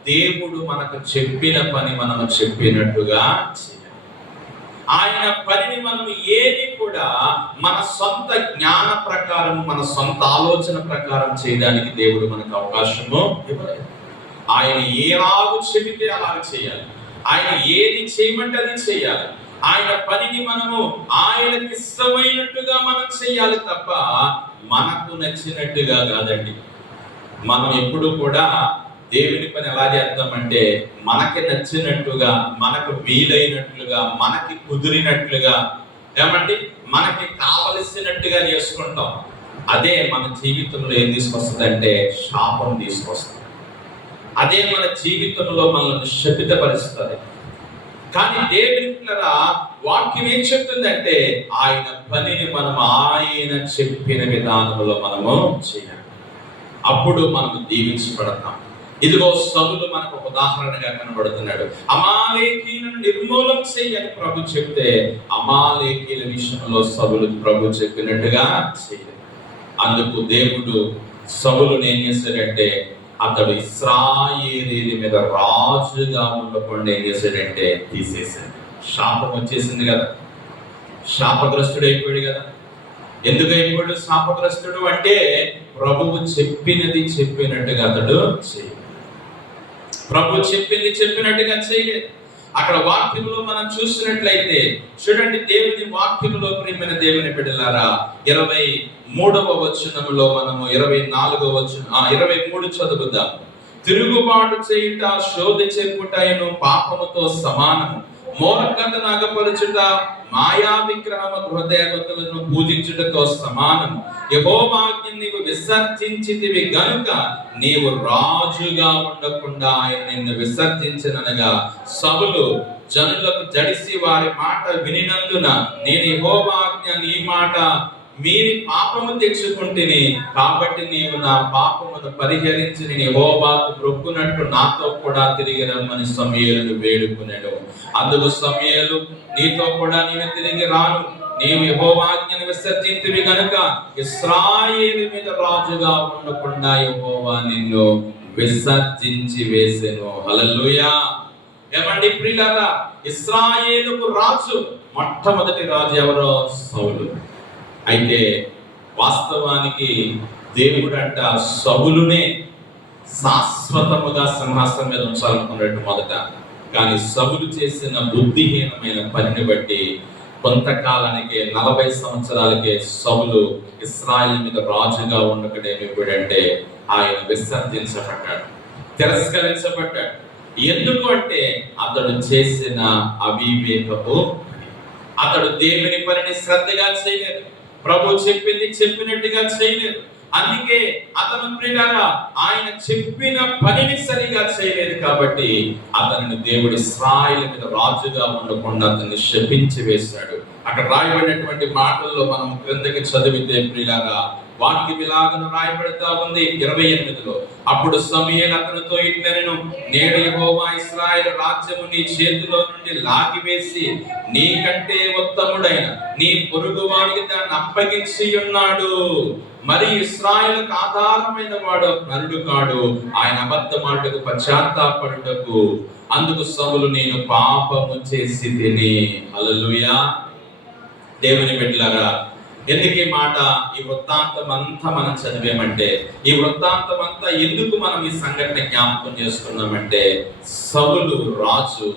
దేవుడు మనకు చెప్పిన పని మనము చెప్పినట్టుగా చేయాలి. ఆయన పనిని మనం ఏది కూడా మన సొంత జ్ఞాన ప్రకారం, మన సొంత ఆలోచన ప్రకారం చేయడానికి దేవుడు మనకు అవకాశము ఇవ్వలేదు. ఆయన ఏలాగు చెబితే అలాగ చేయాలి. ఆయన ఏది చేయమంటే అది చేయాలి. ఆయన పనిని మనము ఆయనకి ఇష్టమైనట్టుగా మనం చేయాలి తప్ప మనకు నచ్చినట్టుగా కాదండి. మనం ఎప్పుడు కూడా దేవుని పని ఎలా చేద్దామంటే మనకి నచ్చినట్టుగా, మనకు వీలైనట్లుగా, మనకి కుదిరినట్లుగా, ఏమంటే మనకి కావలసినట్టుగా చేసుకుంటాం. అదే మన జీవితంలో ఏం తీసుకొస్తుందంటే శాపం తీసుకొస్తుంది. అదే మన జీవితంలో మనల్ని శపితపరుస్తుంది. కానీ దేవుని పిల్లల వాక్యం ఏం చెప్తుందంటే ఆయన పనిని మనం ఆయన చెప్పిన విధానంలో మనము చేయాలి. అప్పుడు మనము దీవించబడతాం. ఇదిగో సౌలు మనకు ఒక ఉదాహరణగా కనబడుతున్నాడు. అమాలేకీయులను నిర్మూలన చేయని ప్రభు చెప్తే అమాలేకీయుల విషయంలో సౌలు ప్రభు చెప్పినట్టుగా చేయలేదు. అందుకు దేవుడు సౌలుని ఏం చేశాడంటే, అతడు ఇశ్రాయేలీయుల మీద రాజుగా ఉండకుండా ఏం చేశాడంటే తీసేశాడు. శాపం వచ్చేసింది కదా, శాపగ్రస్తుడు అయిపోయాడు కదా. ఎందుకు అయిపోయాడు శాపగ్రస్తుడు అంటే ప్రభువు చెప్పినది చెప్పినట్టుగా అతడు చేయలేదు. ప్రభు చెప్పింది చెప్పినట్టుగా చేయలేదు. అక్కడ వాక్యంలో మనం చూసినట్లయితే చూడండి, దేవుని వాక్యంలో ప్రియమైన దేవుని బిడ్డలారా 23వ వచనములో మనము 24వ వచనం 23 చదువుదాం. తిరుగుబాటు చేయుట శోధి చెప్పుటయను పాపముతో సమానము, మూర్ఖతను అగపరచుట మాయా విగ్రహమ గృహదేవతలను పూజించుటతో సమానము. యెహోవాజ్ఞ నీవు విసర్జించితివి గనుక నీవు రాజుగా ఉండకుండా ఆయన నిన్ను విసర్జించిననగా, సౌలు జనులకు జడిసి వారి మాట వినినందున నేను యెహోవాజ్ఞ నీ మాట మీరి పాపము తెచ్చుకుంటేని, కాబట్టి నీవు నా పాపమును పరిహరించి నేను యెహోవాకు మొక్కునట్టు నాతో కూడా తిరిగి రమ్మని సమూయేలును వేడుకున్నాడు. అందుకు సమూయేలు, నీతో కూడా నేను తిరిగి రాను, నీవు యెహోవాజ్ఞను విసర్జించితివి గనుక ఇశ్రాయేలు మీద రాజుగా ఉండకుండా యెహోవా నిన్ను విసర్జించి వేసెను. హల్లెలూయా. ఏమండి ప్రియులారా, ఇశ్రాయేలుకు రాజు, మొట్టమొదటి రాజు ఎవరో? సౌలు. అయితే వాస్తవానికి దేవుడంట సౌలునే శాశ్వతముగా సింహాసనం మీద ఉంచాలనుకున్నాడు మొదట. కానీ సౌలు చేసిన బుద్ధిహీనమైన పనిని బట్టి కొంతకాలానికే 40 సంవత్సరాలకే సౌలు ఇశ్రాయేలు మీద రాజుగా ఉండకడేమిటంటే ఆయన విసర్జించబడ్డాడు, తిరస్కరించబడ్డాడు. ఎందుకు అంటే అతడు చేసిన అవివేకపు, అతడు దేవుని పనిని శ్రద్ధగా చేయలేదు, ప్రభు చెప్పింది చెప్పినట్టుగా చేయలేదు. అందుకే అతను ప్రియులారా ఆయన చెప్పిన పనిని సరిగా చేయలేదు. కాబట్టి అతనిని దేవుడి ఇశ్రాయేలు మీద రాజుగా ఉండకుండా అతన్ని శపించి వేశాడు. అక్కడ రాయబడినటువంటి మాటల్లో మనం క్రిందకి చదివితే ప్రియులారా వాక్యం ఇలాగను రాయబడతా ఉంది 28లో. అప్పుడు సమూయేలు అతనితో ఇట్లనెను, నేడు యెహోవా ఇశ్రాయేలు రాజ్యము నీ చేతిలో నుండి లాగివేసి నీకంటే ఉత్తముడైన నీ పొరుగువానికి దాన్ని అప్పగించి ఉన్నాడు. మరి ఇశ్రాయేలుకు ఆధారమైన వాడు నరుడు కాడు, ఆయన అబద్ధమాటకు పశ్చాత్తాపడుటకు. అందుకు సౌలు నేను పాపము చేసి తిని. హల్లెలూయా. దేవుని బిడ్డలారా, ఎందుకు ఈ మాట, ఈ వృత్తాంతం అంతా మనం చదివేమంటే, ఈ వృత్తాంతం అంతా ఎందుకు మనం ఈ సంఘటన జ్ఞాపకం చేసుకున్నామంటే, సౌలు రాజు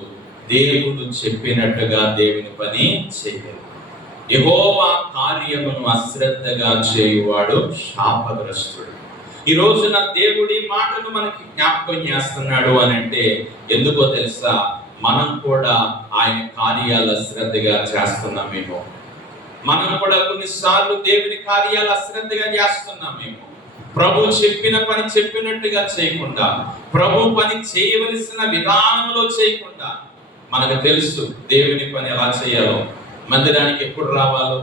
దేవుడు చెప్పినట్టుగా దేవుని పని చేయలేదు. యెహోవా కార్యమును అశ్రద్ధగా చేయువాడు శాపగ్రస్తుడు. ఈ రోజున దేవుడి మాటను మనకి జ్ఞాపకం చేస్తున్నాడు అని అంటే ఎందుకో తెలుసా? మనం కూడా ఆయన కార్యాలు అశ్రద్ధగా చేస్తున్నామేమో. మనం కూడా కొన్నిసార్లు దేవుని కార్యాలు అశ్రద్ధగా చేస్తున్నామేమో. ప్రభు చెప్పిన పని చెప్పినట్టుగా చేయకుండా, ప్రభు పని చేయవలసిన విధానంలో చేయకుండా. మనకు తెలుసు దేవుని పని ఎలా చేయాలో, మందిరానికి ఎప్పుడు రావాలో,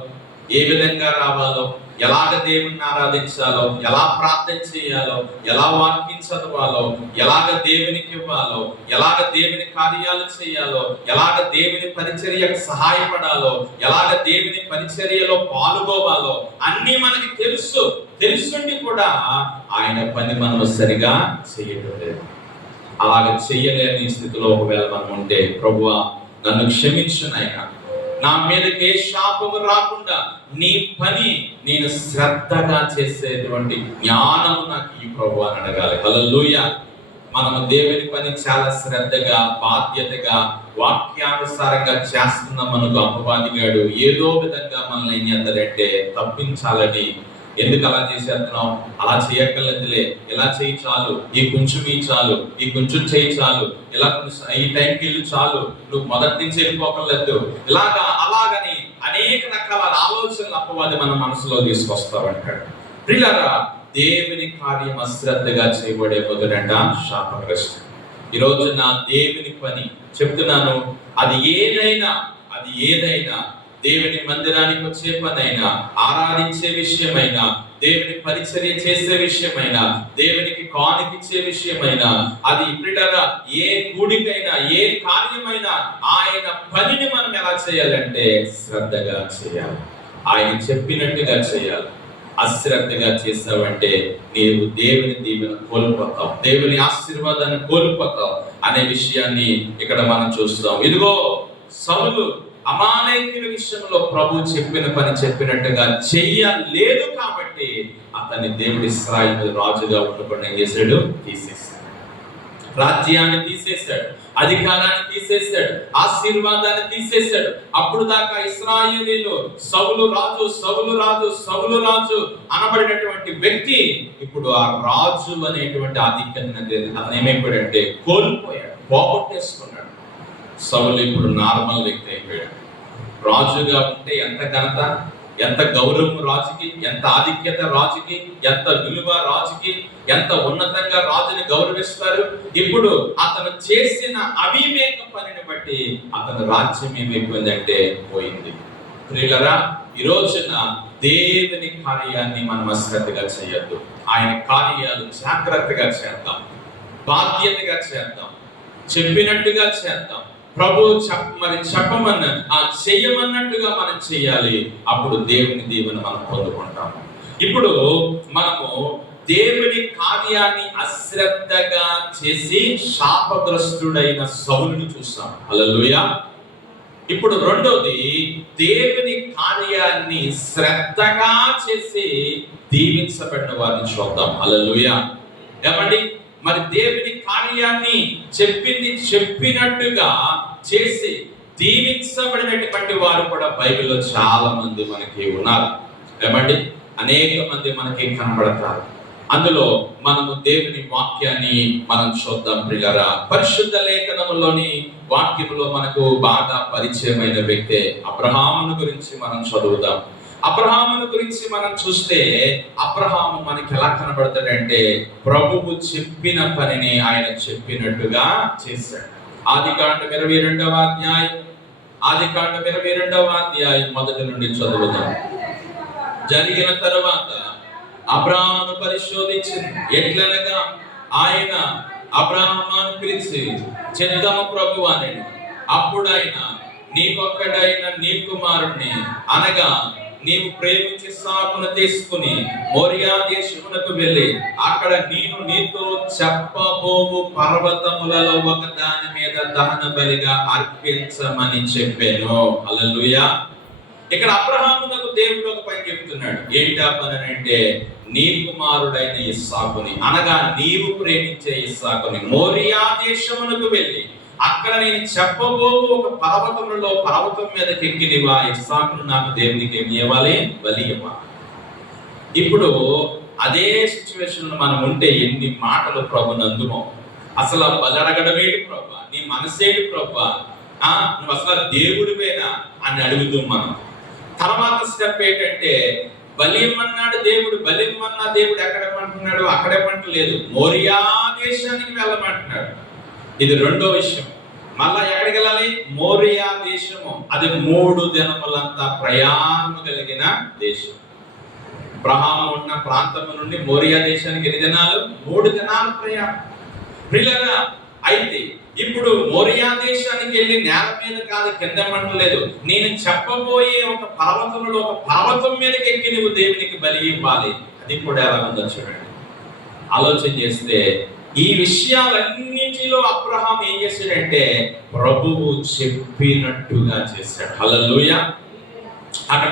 ఏ విధంగా రావాలో, ఎలాగ దేవుణ్ణి ఆరాధించాలో, ఎలా ప్రార్థన చేయాలో, ఎలా వాక్యం చదవాలో, ఎలాగ దేవునికి ఇవ్వాలో, ఎలాగ దేవుని కార్యాలు చేయాలో, ఎలాగ దేవుని పరిచర్యకు సహాయపడాలో, ఎలాగ దేవుని పరిచర్యలో పాల్గొవాలో అన్నీ మనకి తెలుసుండి కూడా ఆయన పని మనం సరిగా చేయడం లేదు. అలాగ చెయ్యలేని స్థితిలో ఒకవేళ మనం ఉంటే, ప్రభువా నన్ను క్షమించు నాయనా, నా మీదకి ఏ శాపము రాకుండా నీ పని నేను శ్రద్ధగా చేసేటువంటి జ్ఞానము నాకు ఈ ప్రభు అని అడగాలి. హల్లెలూయా. మనము దేవుని పని చాలా శ్రద్ధగా, బాధ్యతగా, వాక్యానుసారంగా చేస్తున్నాం అనుకో, అపవాదిగాడు ఏదో విధంగా మనల్ని ఏం చేస్తాడంటే తప్పించాలని. ఎందుకు అలా చేసేస్తున్నావు, అలా చేయక్కర్లేదులే, ఇలా చేయి చాలు, ఈ కొంచెం ఈ చాలు, ఈ కొంచెం చేయి చాలు, ఇలా ఈ టైంకి వెళ్ళి చాలు, నువ్వు మొదటి నుంచి వెళ్ళిపోకర్లేదు, అలాగని అనేక రకాల ఆలోచనలు అపవాది మన మనసులో తీసుకొస్తామంటాడు. ప్రియులారా, దేవుని కార్యం అశ్రద్ధగా చేయబడే మొదలంట శాపగ్రస్తుడు. ఈ రోజు నా దేవుని పని చెప్తున్నాను, అది ఏదైనా దేవుని మందిరానికి వచ్చే పనైనా, ఆరాధించే విషయమైనా, దేవుని పరిచర్య చేసే విషయమైనా, దేవునికి కానుకిచ్చే విషయమైనా, అది ప్రియులారా ఏ కూడికైనా, ఏ కార్యమైనా ఆయన పనిని మనం ఎలా చేయాలంటే శ్రద్ధగా చేయాలి, ఆయన చెప్పినట్టుగా చేయాలి. అశ్రద్ధగా చేసావంటే నీవు దేవుని దీవెన కోల్పోతావు, దేవుని ఆశీర్వాదాన్ని కోల్పోతావు అనే విషయాన్ని ఇక్కడ మనం చూస్తాం. ఇదిగో సౌలు అమాలేకీయుల విషయంలో ప్రభు చెప్పిన పని చెప్పినట్టుగా చెయ్యలేదు కాబట్టి అతన్ని దేవుడి ఇశ్రాయేలు రాజుగా ఉండకుండా ఏం చేశాడు? తీసేశాడు, రాజ్యాన్ని తీసేశాడు. అధికారాన్ని తీసేశాడు, ఆశీర్వాదాన్ని తీసేశాడు. అప్పుడు దాకా ఇశ్రాయేలీయులు సౌలు రాజు సౌలు రాజు సౌలు రాజు అనబడినటువంటి వ్యక్తి ఇప్పుడు ఆ రాజు అనేటువంటి ఆధిక్యాన్ని అతను ఏమైపోయాడంటే కోల్పోయాడు, పోగొట్టేసుకున్నాడు. సౌలు ఇప్పుడు నార్మల్ వ్యక్తి అయిపోయాడు. రాజుగా ఉంటే ఎంత ఘనత, ఎంత గౌరవం రాజుకి, ఎంత ఆధిక్యత రాజుకి, ఎంత విలువ రాజుకి, ఎంత ఉన్నతంగా రాజుని గౌరవిస్తారు. ఇప్పుడు అతను చేసిన అవివేక పనిని బట్టి అతను రాజ్యం ఏమైపోయిందంటే పోయింది. ప్రియులరా, ఈ రోజున దేవుని కార్యాన్ని మనం అశ్రద్ధగా చేయొద్దు. ఆయన కార్యాలు జాగ్రత్తగా చేద్దాం, బాధ్యతగా చేద్దాం, చెప్పినట్టుగా చేద్దాం. ప్రభు చెప్పమన్న చెయ్యమన్నట్టుగా మనం చెయ్యాలి. అప్పుడు దేవుని దీవెన మనం పొందుకుంటాము. ఇప్పుడు మనము దేవుని కార్యాన్ని అశ్రద్ధగా చేసి శాపగ్రస్తుడైన సౌలుని చూస్తాం. హల్లెలూయా. ఇప్పుడు రెండోది, దేవుని కార్యాన్ని శ్రద్ధగా చేసి దీవించబడిన వారిని చూద్దాం. హల్లెలూయా. ఏమండి, మరి దేవుని కార్యాన్ని చెప్పింది చెప్పినట్టుగా చేసి దీవించబడినటువంటి వారు కూడా బైబిల్లో చాలా మంది మనకి ఉన్నారు. ఏమండి, అనేక మంది మనకి కనబడతారు. అందులో మనము దేవుని వాక్యాన్ని మనం చూద్దాం. ప్రియులారా, పరిశుద్ధ లేఖనములోని వాక్యములో మనకు బాగా పరిచయమైన వ్యక్తే అబ్రహామును గురించి మనం చదువుదాం. అబ్రహామును గురించి మనం చూస్తే అబ్రహాము మనకి ఎలా కనబడతాడంటే ప్రభువు చెప్పిన పనిని ఆయన చెప్పినట్టుగా చేశాడు. ఆదికాండం 22వ అధ్యాయం మొదటి నుండి చదువుదాం. జరిగిన తరువాత అబ్రహామును పరిశోధించింది. ఎట్లనగా ఆయన అబ్రహామును పిలిచి చెప్తాము ప్రభువా నేను. అప్పుడు ఆయన నీకొక్కడైన నీ కుమారుణ్ణి అనగా నీవు ప్రేమించి ఇస్సాకును తీసుకుని మోరియా దేశమునకు వెళ్ళి అక్కడ నేను నీతో చెప్పబోవు పర్వతములలో ఒక దాని మీద దహన బలిగా అర్పించమని చెప్పాను. హల్లెలూయా. ఇక్కడ అబ్రహామునకు దేవుడు ఒక పని చెప్తున్నాడు. ఏంటా పని అంటే, నీ కుమారుడైన ఇస్సాకుని అనగా నీవు ప్రేమించే ఇస్సాకుని మోరియా దేశమునకు వెళ్ళి అక్కడ నేను చెప్పబోవు ఒక పర్వతం మీద ఎక్కినివా ఇస్సాకును నాకు దేవునికి ఏమి ఇవ్వాలి? బలి ఇవ్వాలి. ఇప్పుడు అదే సిచ్యువేషన్ లో మనం ఉంటే ఎన్ని మాటలు ప్రభు నందుమో. అసలు బలి అడగడమేటి ప్రభు, నీ మనసేటి ప్రభు, నువ్వు అసలు దేవుడివేనా అని అడుగుతాం మనం. తర్వాత స్టెప్ ఏంటంటే, బలి ఇమ్మన్నాడు దేవుడు, బలి ఇమ్మన్నా దేవుడు ఎక్కడేమంటున్నాడు? అక్కడేమంటలేదు, మోరియా దేశానికి వెళ్ళమంటున్నాడు. ఇది రెండో విషయం. మళ్ళా ఎక్కడికి వెళ్ళాలి? మోరియా దేశము. అది 3 దినములంతా ప్రయాణము కలిగిన దేశం. అబ్రహాము ఉన్న ప్రాంతం నుండి మోరియా దేశానికి ఎన్ని దినాలు? 3 దినాలు ప్రయాణం. ప్రియులారా, అయితే ఇప్పుడు మోరియా దేశానికి వెళ్ళి నేల మీద కాదు, కింద మంటలేదు, నేను చెప్పబోయే ఒక పర్వతం మీదకి ఎక్కి నువ్వు దేవునికి బలి ఇవ్వాలి. అది కూడా ఎలా ఉందో చూడండి. ఆలోచన చేస్తే ఈ విషయాలన్నిటిలో అబ్రహాం ఏం చేశాడంటే ప్రభువు చెప్పినట్టుగా చేశాడు. హల్లెలూయా. అక్కడ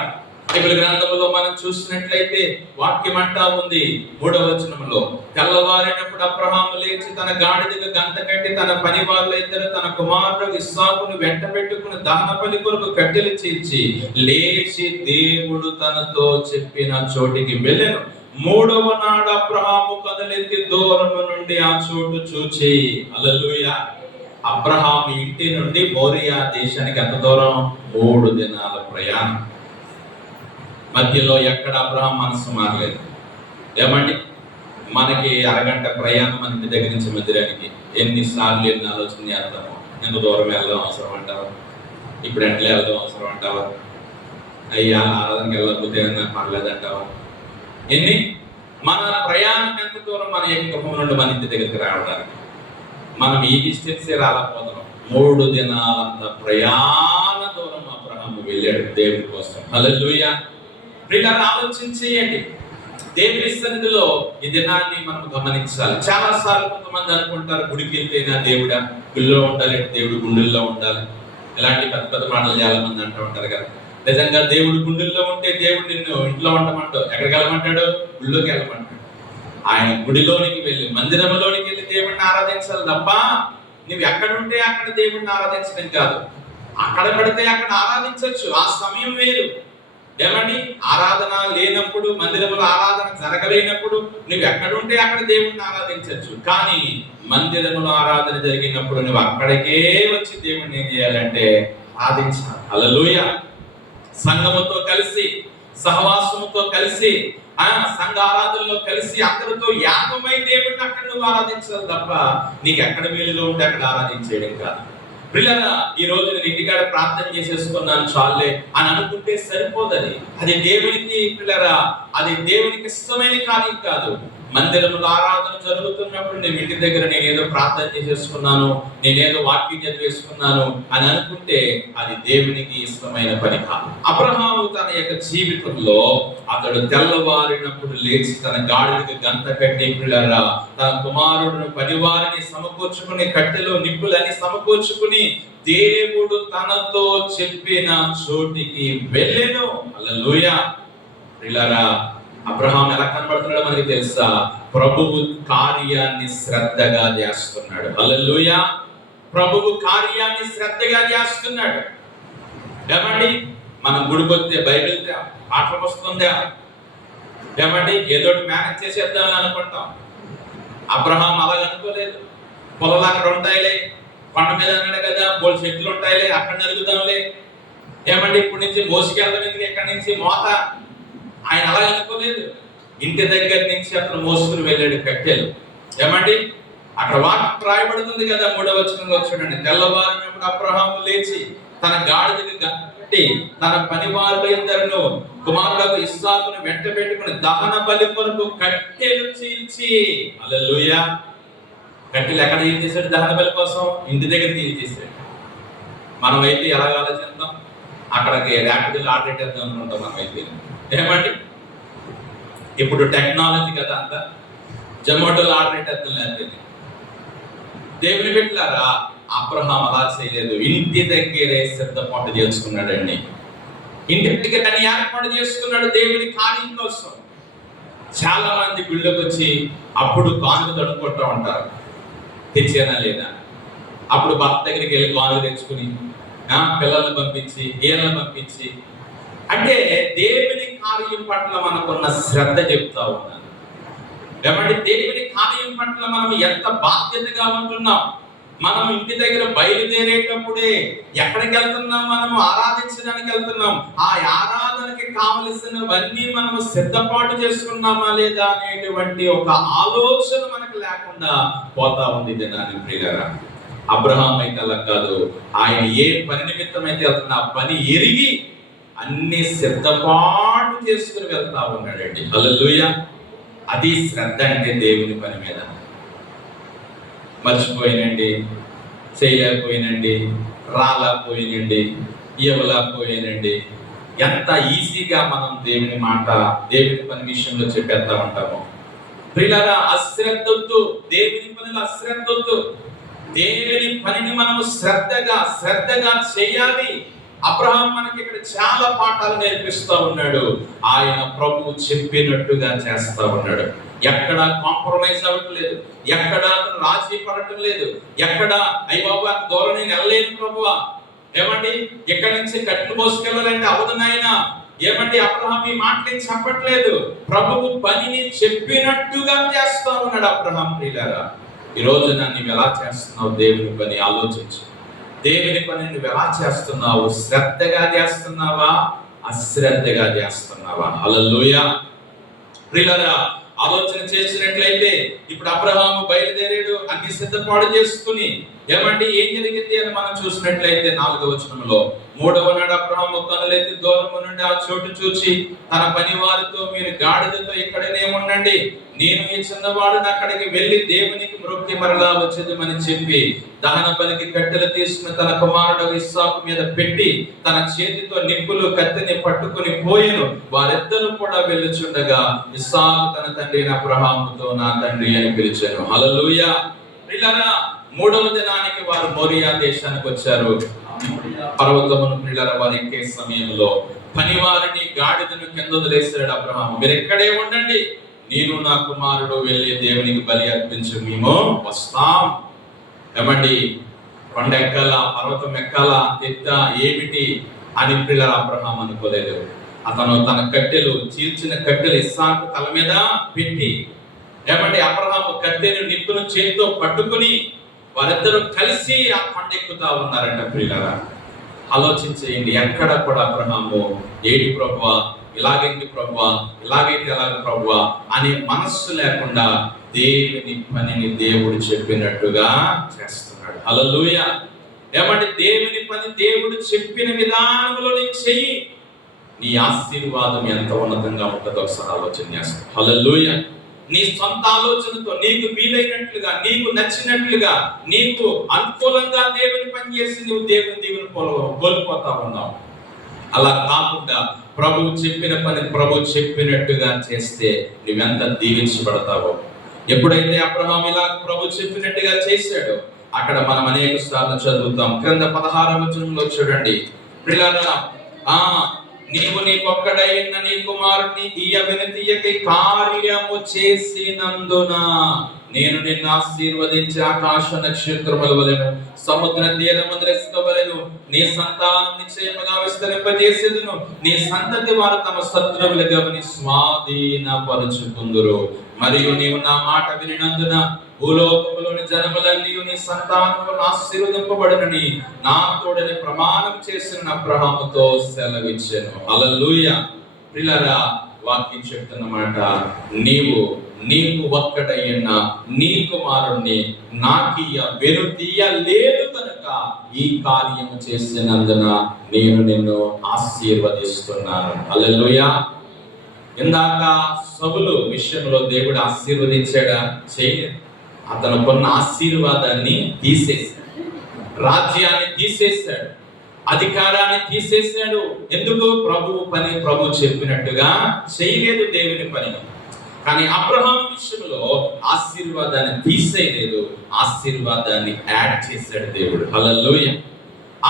బైబిల్ గ్రంథంలో మనం చూసినట్లయితే వాక్యం అంటా ఉంది 3వ వచనంలో, తెల్లవారినప్పుడు అబ్రహాము లేచి తన గాడిదకు గంత కట్టి తన పనివాళ్ళు ఇద్దరు తన కుమారుడు ఇస్సాకును వెంట పెట్టుకుని దహన బలి కొరకు కట్టెలు చీల్చి లేచి దేవుడు తనతో చెప్పిన చోటికి వెళ్ళెను. 3వ నాడు అబ్రహాము కదలెత్తి దూరము నుండి ఆ చోటు చూచి, హల్లెలూయా, అబ్రహాము ఇంటి నుండి మోరియా దేశానికి ఎంత దూరం? 3 దినాల ప్రయాణం. మధ్యలో ఎక్కడ అబ్రహాం మనసు మారలేదు. ఏమండి, మనకి అరగంట ప్రయాణం మన ఇంటి దగ్గర నుంచి మందిరానికి ఎన్నిసార్లు ఎన్ని ఆలోచన చేద్దాము. ఎంత దూరం వెళ్ళడం అవసరం అంటావా? ఇప్పుడు ఎట్లా వెళ్ళడం అవసరం అంటావా? అయ్యా ఆరాధనకి వెళ్ళకపోతే ఏమన్నా పర్లేదంటావా? మన ప్రయాణం ఎంత దూరం? మన కుటుంబం నుండి మన ఇంటి దగ్గరికి రావడానికి మనం ఈ డిస్టెన్సే రాలేకపోతున్నాం. 3 దినాలంత ప్రయాణ దూరం అబ్రహాము వెళ్ళాడు దేవుడి కోసం. హల్లెలూయా. ప్రియులారా, ఆలోచన చేయండి. దేవుని సన్నిధిలో ఈ దినాన్ని మనం గమనించాలి. చాలా సార్లు కొంతమంది అనుకుంటారు, గుడికి వెళ్తేనా దేవుడా? గుళ్ళో ఉండాలి, దేవుడు గుండెల్లో ఉండాలి. ఇలాంటి పెద్ద పెద్ద మాటలు చాలా మంది అంటూ ఉంటారు కదా. నిజంగా దేవుడు గుండెల్లో ఉంటే దేవుడు నిన్ను ఇంట్లో ఉండమంటాడు. ఎక్కడికి వెళ్ళమంటాడు? గుళ్ళోకి వెళ్ళమంటాడు. ఆయన గుడిలోనికి వెళ్ళి మందిరంలోనికి వెళ్ళి దేవుడిని ఆరాధించాలి తప్ప నువ్వు ఎక్కడుంటే అక్కడ దేవుడిని ఆరాధించడం కాదు. అక్కడ పెడితే అక్కడ ఆరాధించవచ్చు, ఆ సమయం వేరు. ఏమండి, ఆరాధన లేనప్పుడు, మందిరంలో ఆరాధన జరగలేనప్పుడు నువ్వు ఎక్కడుంటే అక్కడ దేవుడిని ఆరాధించవచ్చు. కానీ మందిరంలో ఆరాధన జరిగినప్పుడు నువ్వు అక్కడికే వచ్చి దేవుడిని ఏం చేయాలంటే ఆరాధించాలి. హల్లెలూయా. సంఘముతో కలిసి, సహవాసముతో కలిసి, సంఘ ఆరాధనలో కలిసి అందరితో యాగమై దేవుడిని అక్కడ నువ్వు ఆరాధించాలి తప్ప నీకు ఎక్కడ వీలుగా ఉంటే అక్కడ ఆరాధించేయడం కాదు. పిల్లరా, ఈ రోజు నేను ఇంటికాడ ప్రార్థన చేసేసుకున్నాను చాలే అని అనుకుంటే సరిపోదని. అది దేవునికి పిల్లరా, అది దేవునికి ఇష్టమైన కార్యం కాదు. మందిరంలో ఆరాధన జరుగుతున్నప్పుడు నేను ఇంటి దగ్గర నేనేదో ప్రార్థన చేసేసుకున్నాను, నేనేదో వాక్యం చదివేసుకున్నాను అని అనుకుంటే అది దేవునికి ఇష్టమైన పని కాదు. అబ్రహాము తన యొక్క జీవితంలో అతడు తెల్లవారినప్పుడు లేచి తన గాడిదకి గంత కట్టి పిల్లరా తన కుమారుడును పనివారిని సమకూర్చుకుని, కట్టెలో నిప్పులని సమకూర్చుకుని దేవుడు తనతో చెప్పిన చోటికి వెళ్ళెను. హల్లెలూయా. పిల్లరా, అబ్రహాం ఎలా కనబడుతున్నాడో మనకి తెలుసా? ప్రభువు కార్యాన్ని శ్రద్ధగా చేస్తున్నాడు. హల్లెలూయా. ప్రభువు కార్యాన్ని శ్రద్ధగా చేస్తున్నాడు. ఏమండి, మనం గుడికొస్తే బైబిల్ పాఠం వస్తుందా? ఏమండి, ఏదో మేనేజ్ చేసేద్దామని అనుకుంటాం. అబ్రహాం అలాగ అనుకోలేదు. పొలాలు అక్కడ ఉంటాయిలే, కొండ మీద అన్నాడు కదా, బోల్ చెట్లు ఉంటాయిలే, అక్కడ నరుగుదాంలే. ఏమండి, ఇప్పటి నుంచి మోసుకెళ్దాం, ఎందుకు ఎక్కడి నుంచి మోత. ఆయన అలా అనుకోలేదు. ఇంటి దగ్గర నుంచి అతను మోసుకుని వెళ్ళాడు కట్టెలు. ఏమండి, అక్కడ వాక్యం రాయబడుతుంది కదా, 3వ వచనంలో చూడండి. తెల్లవారినప్పుడు అబ్రహాము లేచి తన గాడిదకి కట్టి తన పనివారులు ఇద్దరును కుమారులకు ఇస్సాకును వెంట పెట్టుకుని దహన బలి కొరకు కట్టెలు చీల్చి. హల్లెలూయా. కట్టెలు ఎక్కడ చీల్చేశాడు? దహన బలి కోసం ఇంటి దగ్గర చీల్చేశాడు. మనమైతే ఎలా ఆలోచిస్తాం? అక్కడికి ర్యాపిడోలో ఆర్డర్ చేద్దాం అనుకుంటాం. మనమైతే ఏమండి, ఇప్పుడు టెక్నాలజీ కదా, అంతా జొమాటోలో ఆర్డర్ చేద్దాం. లేకపోతే దేవుని పెట్టారా? అబ్రహాం అలా చేయలేదు. ఇంటి దగ్గరే సిద్ధపాటు చేసుకున్నాడండి. ఇంటి దగ్గర అని ఏర్పాటు చేసుకున్నాడు దేవుని కార్యం కోసం. చాలా మంది గుళ్ళకి వచ్చి అప్పుడు కానుక తడుకుంటూ ఉంటారు, తెచ్చేనా లేదా. అప్పుడు భర్త దగ్గరికి వెళ్ళి కానుక తెచ్చుకుని పిల్లల్ని పంపించి, ఈయనను పంపించి, అంటే దేవుని కార్యం పట్ల మనకున్న శ్రద్ధ చెప్తా ఉన్నాను. ఏమంటే దేవుని కార్యం పట్ల మనం ఎంత బాధ్యతగా ఉంటున్నాం. మనం ఇంటి దగ్గర బయలుదేరేటప్పుడే ఎక్కడికి వెళ్తున్నాం? మనము ఆరాధించడానికి వెళ్తున్నాం. ఆ ఆరాధనకి కావలసినవన్నీ మనము సిద్ధపాటు చేసుకున్నామా లేదా అనేటువంటి ఒక ఆలోచన మనకు లేకుండా పోతా ఉంది దినాన్ని. ప్రియులారా, అబ్రహాం అయితే అలా కాదు. ఆయన ఏ పని నిమిత్తం అయితే వెళ్తున్నా ఆ పని ఎరిగి అన్ని సిద్ధపాటు చేసుకుని వెళ్తా ఉన్నాడండి. హల్లెలూయా. అది శ్రద్ధ అంటే దేవుని పని మీద. మర్చిపోయినండి, చేయలేకపోయినండి, రాలేకపోయినండి, ఇవ్వలేకపోయినండి, ఎంత ఈజీగా మనం దేవుని మాట, దేవుని పని విషయంలో చెప్పేస్తా ఉంటాము. ప్రియులారా, అశ్రద్ధొద్దు. దేవుని పనులు అశ్రద్ధొద్దు. దేవుని పనిని మనము శ్రద్ధగా చేయాలి. అబ్రహాం మనకి ఇక్కడ చాలా పాఠాలు నేర్పిస్తా ఉన్నాడు. ఆయన ప్రభువు చెప్పినట్టుగా చేస్తా ఉన్నాడు. ఎక్కడ కాంప్రమైజ్ అవ్వట్లేదు, ఎక్కడ రాజీ పడటం లేదు, ఎక్కడ అయ్య బాబు అంత దూరం నేను వెళ్ళలేను ప్రభువా, ఏమండి ఇక్కడి నుంచి కట్టు మోసుకెళ్ళాలంటే అవదు నాయనా, ఏమండి అబ్రహాం ఈ మాటలు చెప్పట్లేదు. ప్రభువు పనిని చెప్పినట్టుగా చేస్తా ఉన్నాడు అబ్రహాం. ప్రియులారా, ఈ రోజు నువ్వు ఎలా చేస్తున్నావు దేవుని పని ఆలోచించు. దేవుని పని నువ్వు ఎలా చేస్తున్నావు? శ్రద్ధగా చేస్తున్నావా, అశ్రద్ధగా చేస్తున్నావా? హల్లెలూయా. ప్రియులారా, ఆలోచన చేసినట్లయితే ఇప్పుడు అబ్రహాము బయలుదేరాడు, అన్ని సిద్ధపాటు చేసుకుని. ఏమంటే ఏం జరిగింది అని మనం చూసినట్లయితే 4వ వచనంలో, 3వ నాడు అబ్రహాము కనులెత్తి దూరము నుండి ఆ చోటు చూచి తన పని వారితో, మీరు గాడిదతో ఇక్కడనే ఉండండి, నేను ఈ చిన్నవాడిని అక్కడికి వెళ్ళి దేవునికి మ్రొక్కి మరలా వచ్చేదమని చెప్పి దహన బలికి కట్టెలు తీసుకుని తన కుమారుడు ఇస్సాకు మీద పెట్టి తన చేతితో నిప్పులు కత్తిని పట్టుకుని పోయెను. వారిద్దరూ కూడా వెళ్ళుచుండగా ఇస్సాకు తన తండ్రి అబ్రహాముతో, నా తండ్రి అని పిలిచాను. హల్లెలూయా. ప్రియులారా, 3వ దినానికి వారు మోరియా దేశానికి వచ్చారు. పర్వతమును ప్రియులారా వారు ఎక్కే సమయంలో పనివారిని గాడిదను కింద వదిలేశాడు అబ్రహాము. మీరు ఎక్కడే ఉండండి, నేను నా కుమారుడు వెళ్ళి దేవునికి బలి అర్పించు, మేము వస్తాం. ఏమండి కొండ ఎక్కాలా, పర్వతం ఎక్కాలా, ఎత్త ఏమిటి అని పిల్లల అబ్రహాం అనుకోలేదు. అతను తన కట్టెలు, చీల్చిన కట్టెలు ఇస్సాకు తల మీద పెట్టి, ఏమంటే అబ్రహాము కట్టెను నిప్పును చేతితో పట్టుకుని వారిద్దరూ కలిసి ఆ కొండ ఎక్కుతా ఉన్నారంట. ప్రియులారా, ఆలోచించేయండి. ఎక్కడ కూడా అబ్రహాము ఏడి ప్రభువా, ఇలాగైతే ప్రభువా, ఇలాగైతే ఎలాగ ప్రభువా అనే మనస్సు లేకుండా దేవుని పనిని దేవుడు చెప్పినట్టుగా చేస్తున్నాడు. హల్లెలూయా. ఏమంటే దేవుని పని దేవుడు చెప్పిన విధానంలో చెయ్యి, నీ ఆశీర్వాదం ఎంత ఉన్నతంగా ఉంటుందో ఒకసారి ఆలోచన చేస్తాం. హల్లెలూయా. నీ సొంత ఆలోచనతో నీకు వీలైనట్లుగా, నీకు నచ్చినట్లుగా, నీకు అనుకూలంగా దేవుని పని చేసి నువ్వు దేవుని కోల్పోతా ఉన్నావు. అలా కాకుండా ప్రభువు చెప్పిన పని ప్రభు చెప్పినట్టుగా చేస్తే నువ్వెంత దీవించబడతావో. ఎప్పుడైతే అబ్రహాం ఇలా ప్రభు చెప్పినట్టుగా చేశాడో అక్కడ మనం అనేక సార్లు చదువుతాం. క్రింద 16వ వచనంలో చూడండి, ప్రియులారా, నీవు నీకొక్కడైన నీ కుమారుని వినతీయకై కార్యము చేసినందున నేను నిన్ను ఆశీర్వదించి ఆకాశ నక్షత్రముల వలెను సముద్ర తీరముద్రస్త వలెను నీ సంతానం నిశ్చయముగా విస్తరింపజేసేదును. నీ సంతతి వారు తమ శత్రువులు గమని స్వాధీనపరుచుకుందురు. మరియు నీవు నా మాట వినినందున భూలోకములోని జనములన్నీ నీ సంతానములు ఆశీర్వదింపబడునని నా తోడని ప్రమాణం చేసిన అబ్రహాముతో సెలవిచ్చెను. హల్లెలూయా. ప్రియులారా, వాక్యం చెప్తున్నమాట, నీకు ఒక్కడైన నీ కుమారుణ్ణి నాకియ్య వెనుతీయలేదు కనుక ఈ కార్యము చేసినందున నేను నిన్ను ఆశీర్వదిస్తున్నాను. హల్లెలూయా. ఇందాక సౌలు విషయంలో దేవుడు ఆశీర్వదించాడా? చేయలేదు. అతను కొన్న ఆశీర్వాదాన్ని తీసేశాడు, రాజ్యాన్ని తీసేశాడు, అధికారాన్ని తీసేశాడు. ఎందుకు? ప్రభు చెప్పినట్టుగా చేయలేదు దేవుని పని. కానీ అబ్రహాం విషయంలో ఆశీర్వాదాన్ని తీసేయలేదు, ఆశీర్వాదాన్ని యాడ్ చేశాడు దేవుడు. హల్లెలూయా.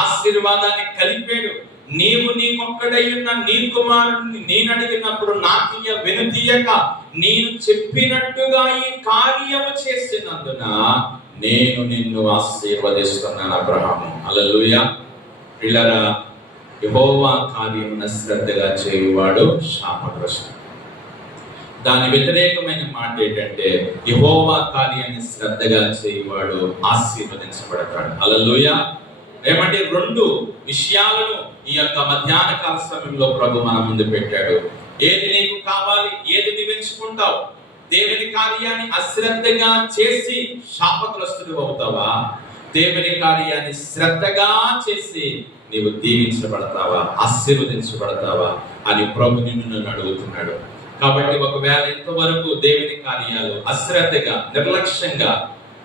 ఆశీర్వాదాన్ని కలిపాడు. నీవు నీకొక్కడై ఉన్న నీ కుమారుని నేను అడిగినప్పుడు నాకియ్య వెనుతీయక నేను చెప్పినట్టుగా ఈ కార్యము చేసినందున నేను నిన్ను ఆశీర్వదిస్తున్నాను అబ్రహాము. హల్లెలూయా. పిల్లరా, యెహోవా కార్యమును శ్రద్ధగా చేయువాడు శాపగ్రస్తుడు. దాని వ్యతిరేకమైన మాట ఏంటంటే యెహోవా కార్యాన్ని శ్రద్ధగా చేయువాడు ఆశీర్వదించబడతాడు. హల్లెలూయా. ఏమంటే 2 విషయాలను ఈ యొక్క మధ్యాహ్న కాల సమయంలో ప్రభు మన ముందు పెట్టాడు. ఏది నీకు కావాలి, ఏది నీవు ఎంచుకుంటావు? దేవుని కార్యాన్ని అశ్రద్ధగా చేసి శాపగ్రస్తుడు అవుతావా? దేవుని కార్యాన్ని శ్రద్ధగా చేసి నీవు దీవించబడతావా, ఆశీర్వదించబడతావా అని ప్రభు నిన్ను అడుగుతున్నాడు. కాబట్టి ఒకవేళ ఇంతవరకు దేవుని కార్యాలు అశ్రద్ధగా, నిర్లక్ష్యంగా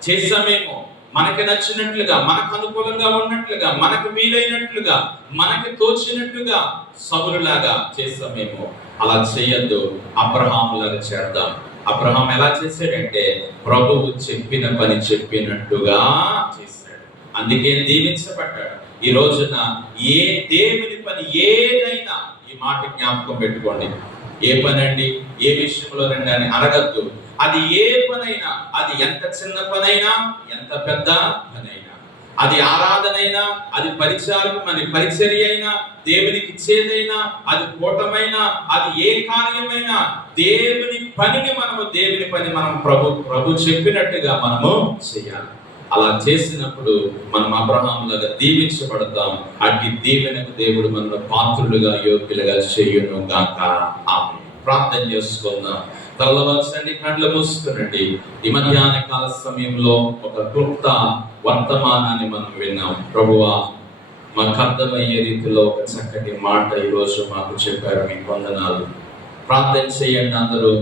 చేసామేమో, మనకి నచ్చినట్లుగా, మనకు అనుకూలంగా ఉన్నట్లుగా, మనకు వీలైనట్లుగా, మనకి తోచినట్టుగా సౌలులాగా చేసామేమో, అలా చేయొద్దు. అబ్రహాములాగా చేద్దాం. అబ్రహాం ఎలా చేశాడంటే ప్రభువు చెప్పిన పని చెప్పినట్టుగా చేశాడు, అందుకే దీవించబడ్డాడు. ఈ రోజున ఏ దేవుని పని ఏదైనా, ఈ మాట జ్ఞాపకం పెట్టుకోండి, ఏ పని అండి, ఏ విషయంలో రండి అని అడగద్దు. అది ఏ పనైనా, అది ఎంత చిన్న పనైనా, ఎంత పెద్ద పనైనా, అది ఆరాధనైనా, అది పరిచర్య అయినా, దేవునికి ఇచ్చేదైనా, అది కూటమైనా, అది ఏ కార్యమైనా, దేవుని పనిని మనం ప్రభు చెప్పినట్టుగా మనము చేయాలి. అలా చేసినప్పుడు మనం అబ్రహాములాగా దీవించబడతాం. అట్టి దీవెనకు దేవుడు మనల్ని పాత్రులుగా, యోగ్యులుగా చేయును గాక. ఆమేన్. ప్రార్థన చేసుకుందాం. తలవలసండి, కళ్ళు మూసుకునండి. ఈ మధ్యాహ్న కాల సమయంలో ఒక క్లుప్త వర్తమానాన్ని మనం విన్నాం. ప్రభువా, మాకు అర్థమయ్యే రీతిలో ఒక చక్కటి మాట ఈరోజు మాకు చెప్పారు. మీకు వందనాలు. ప్రార్థన చేయండి అందరూ.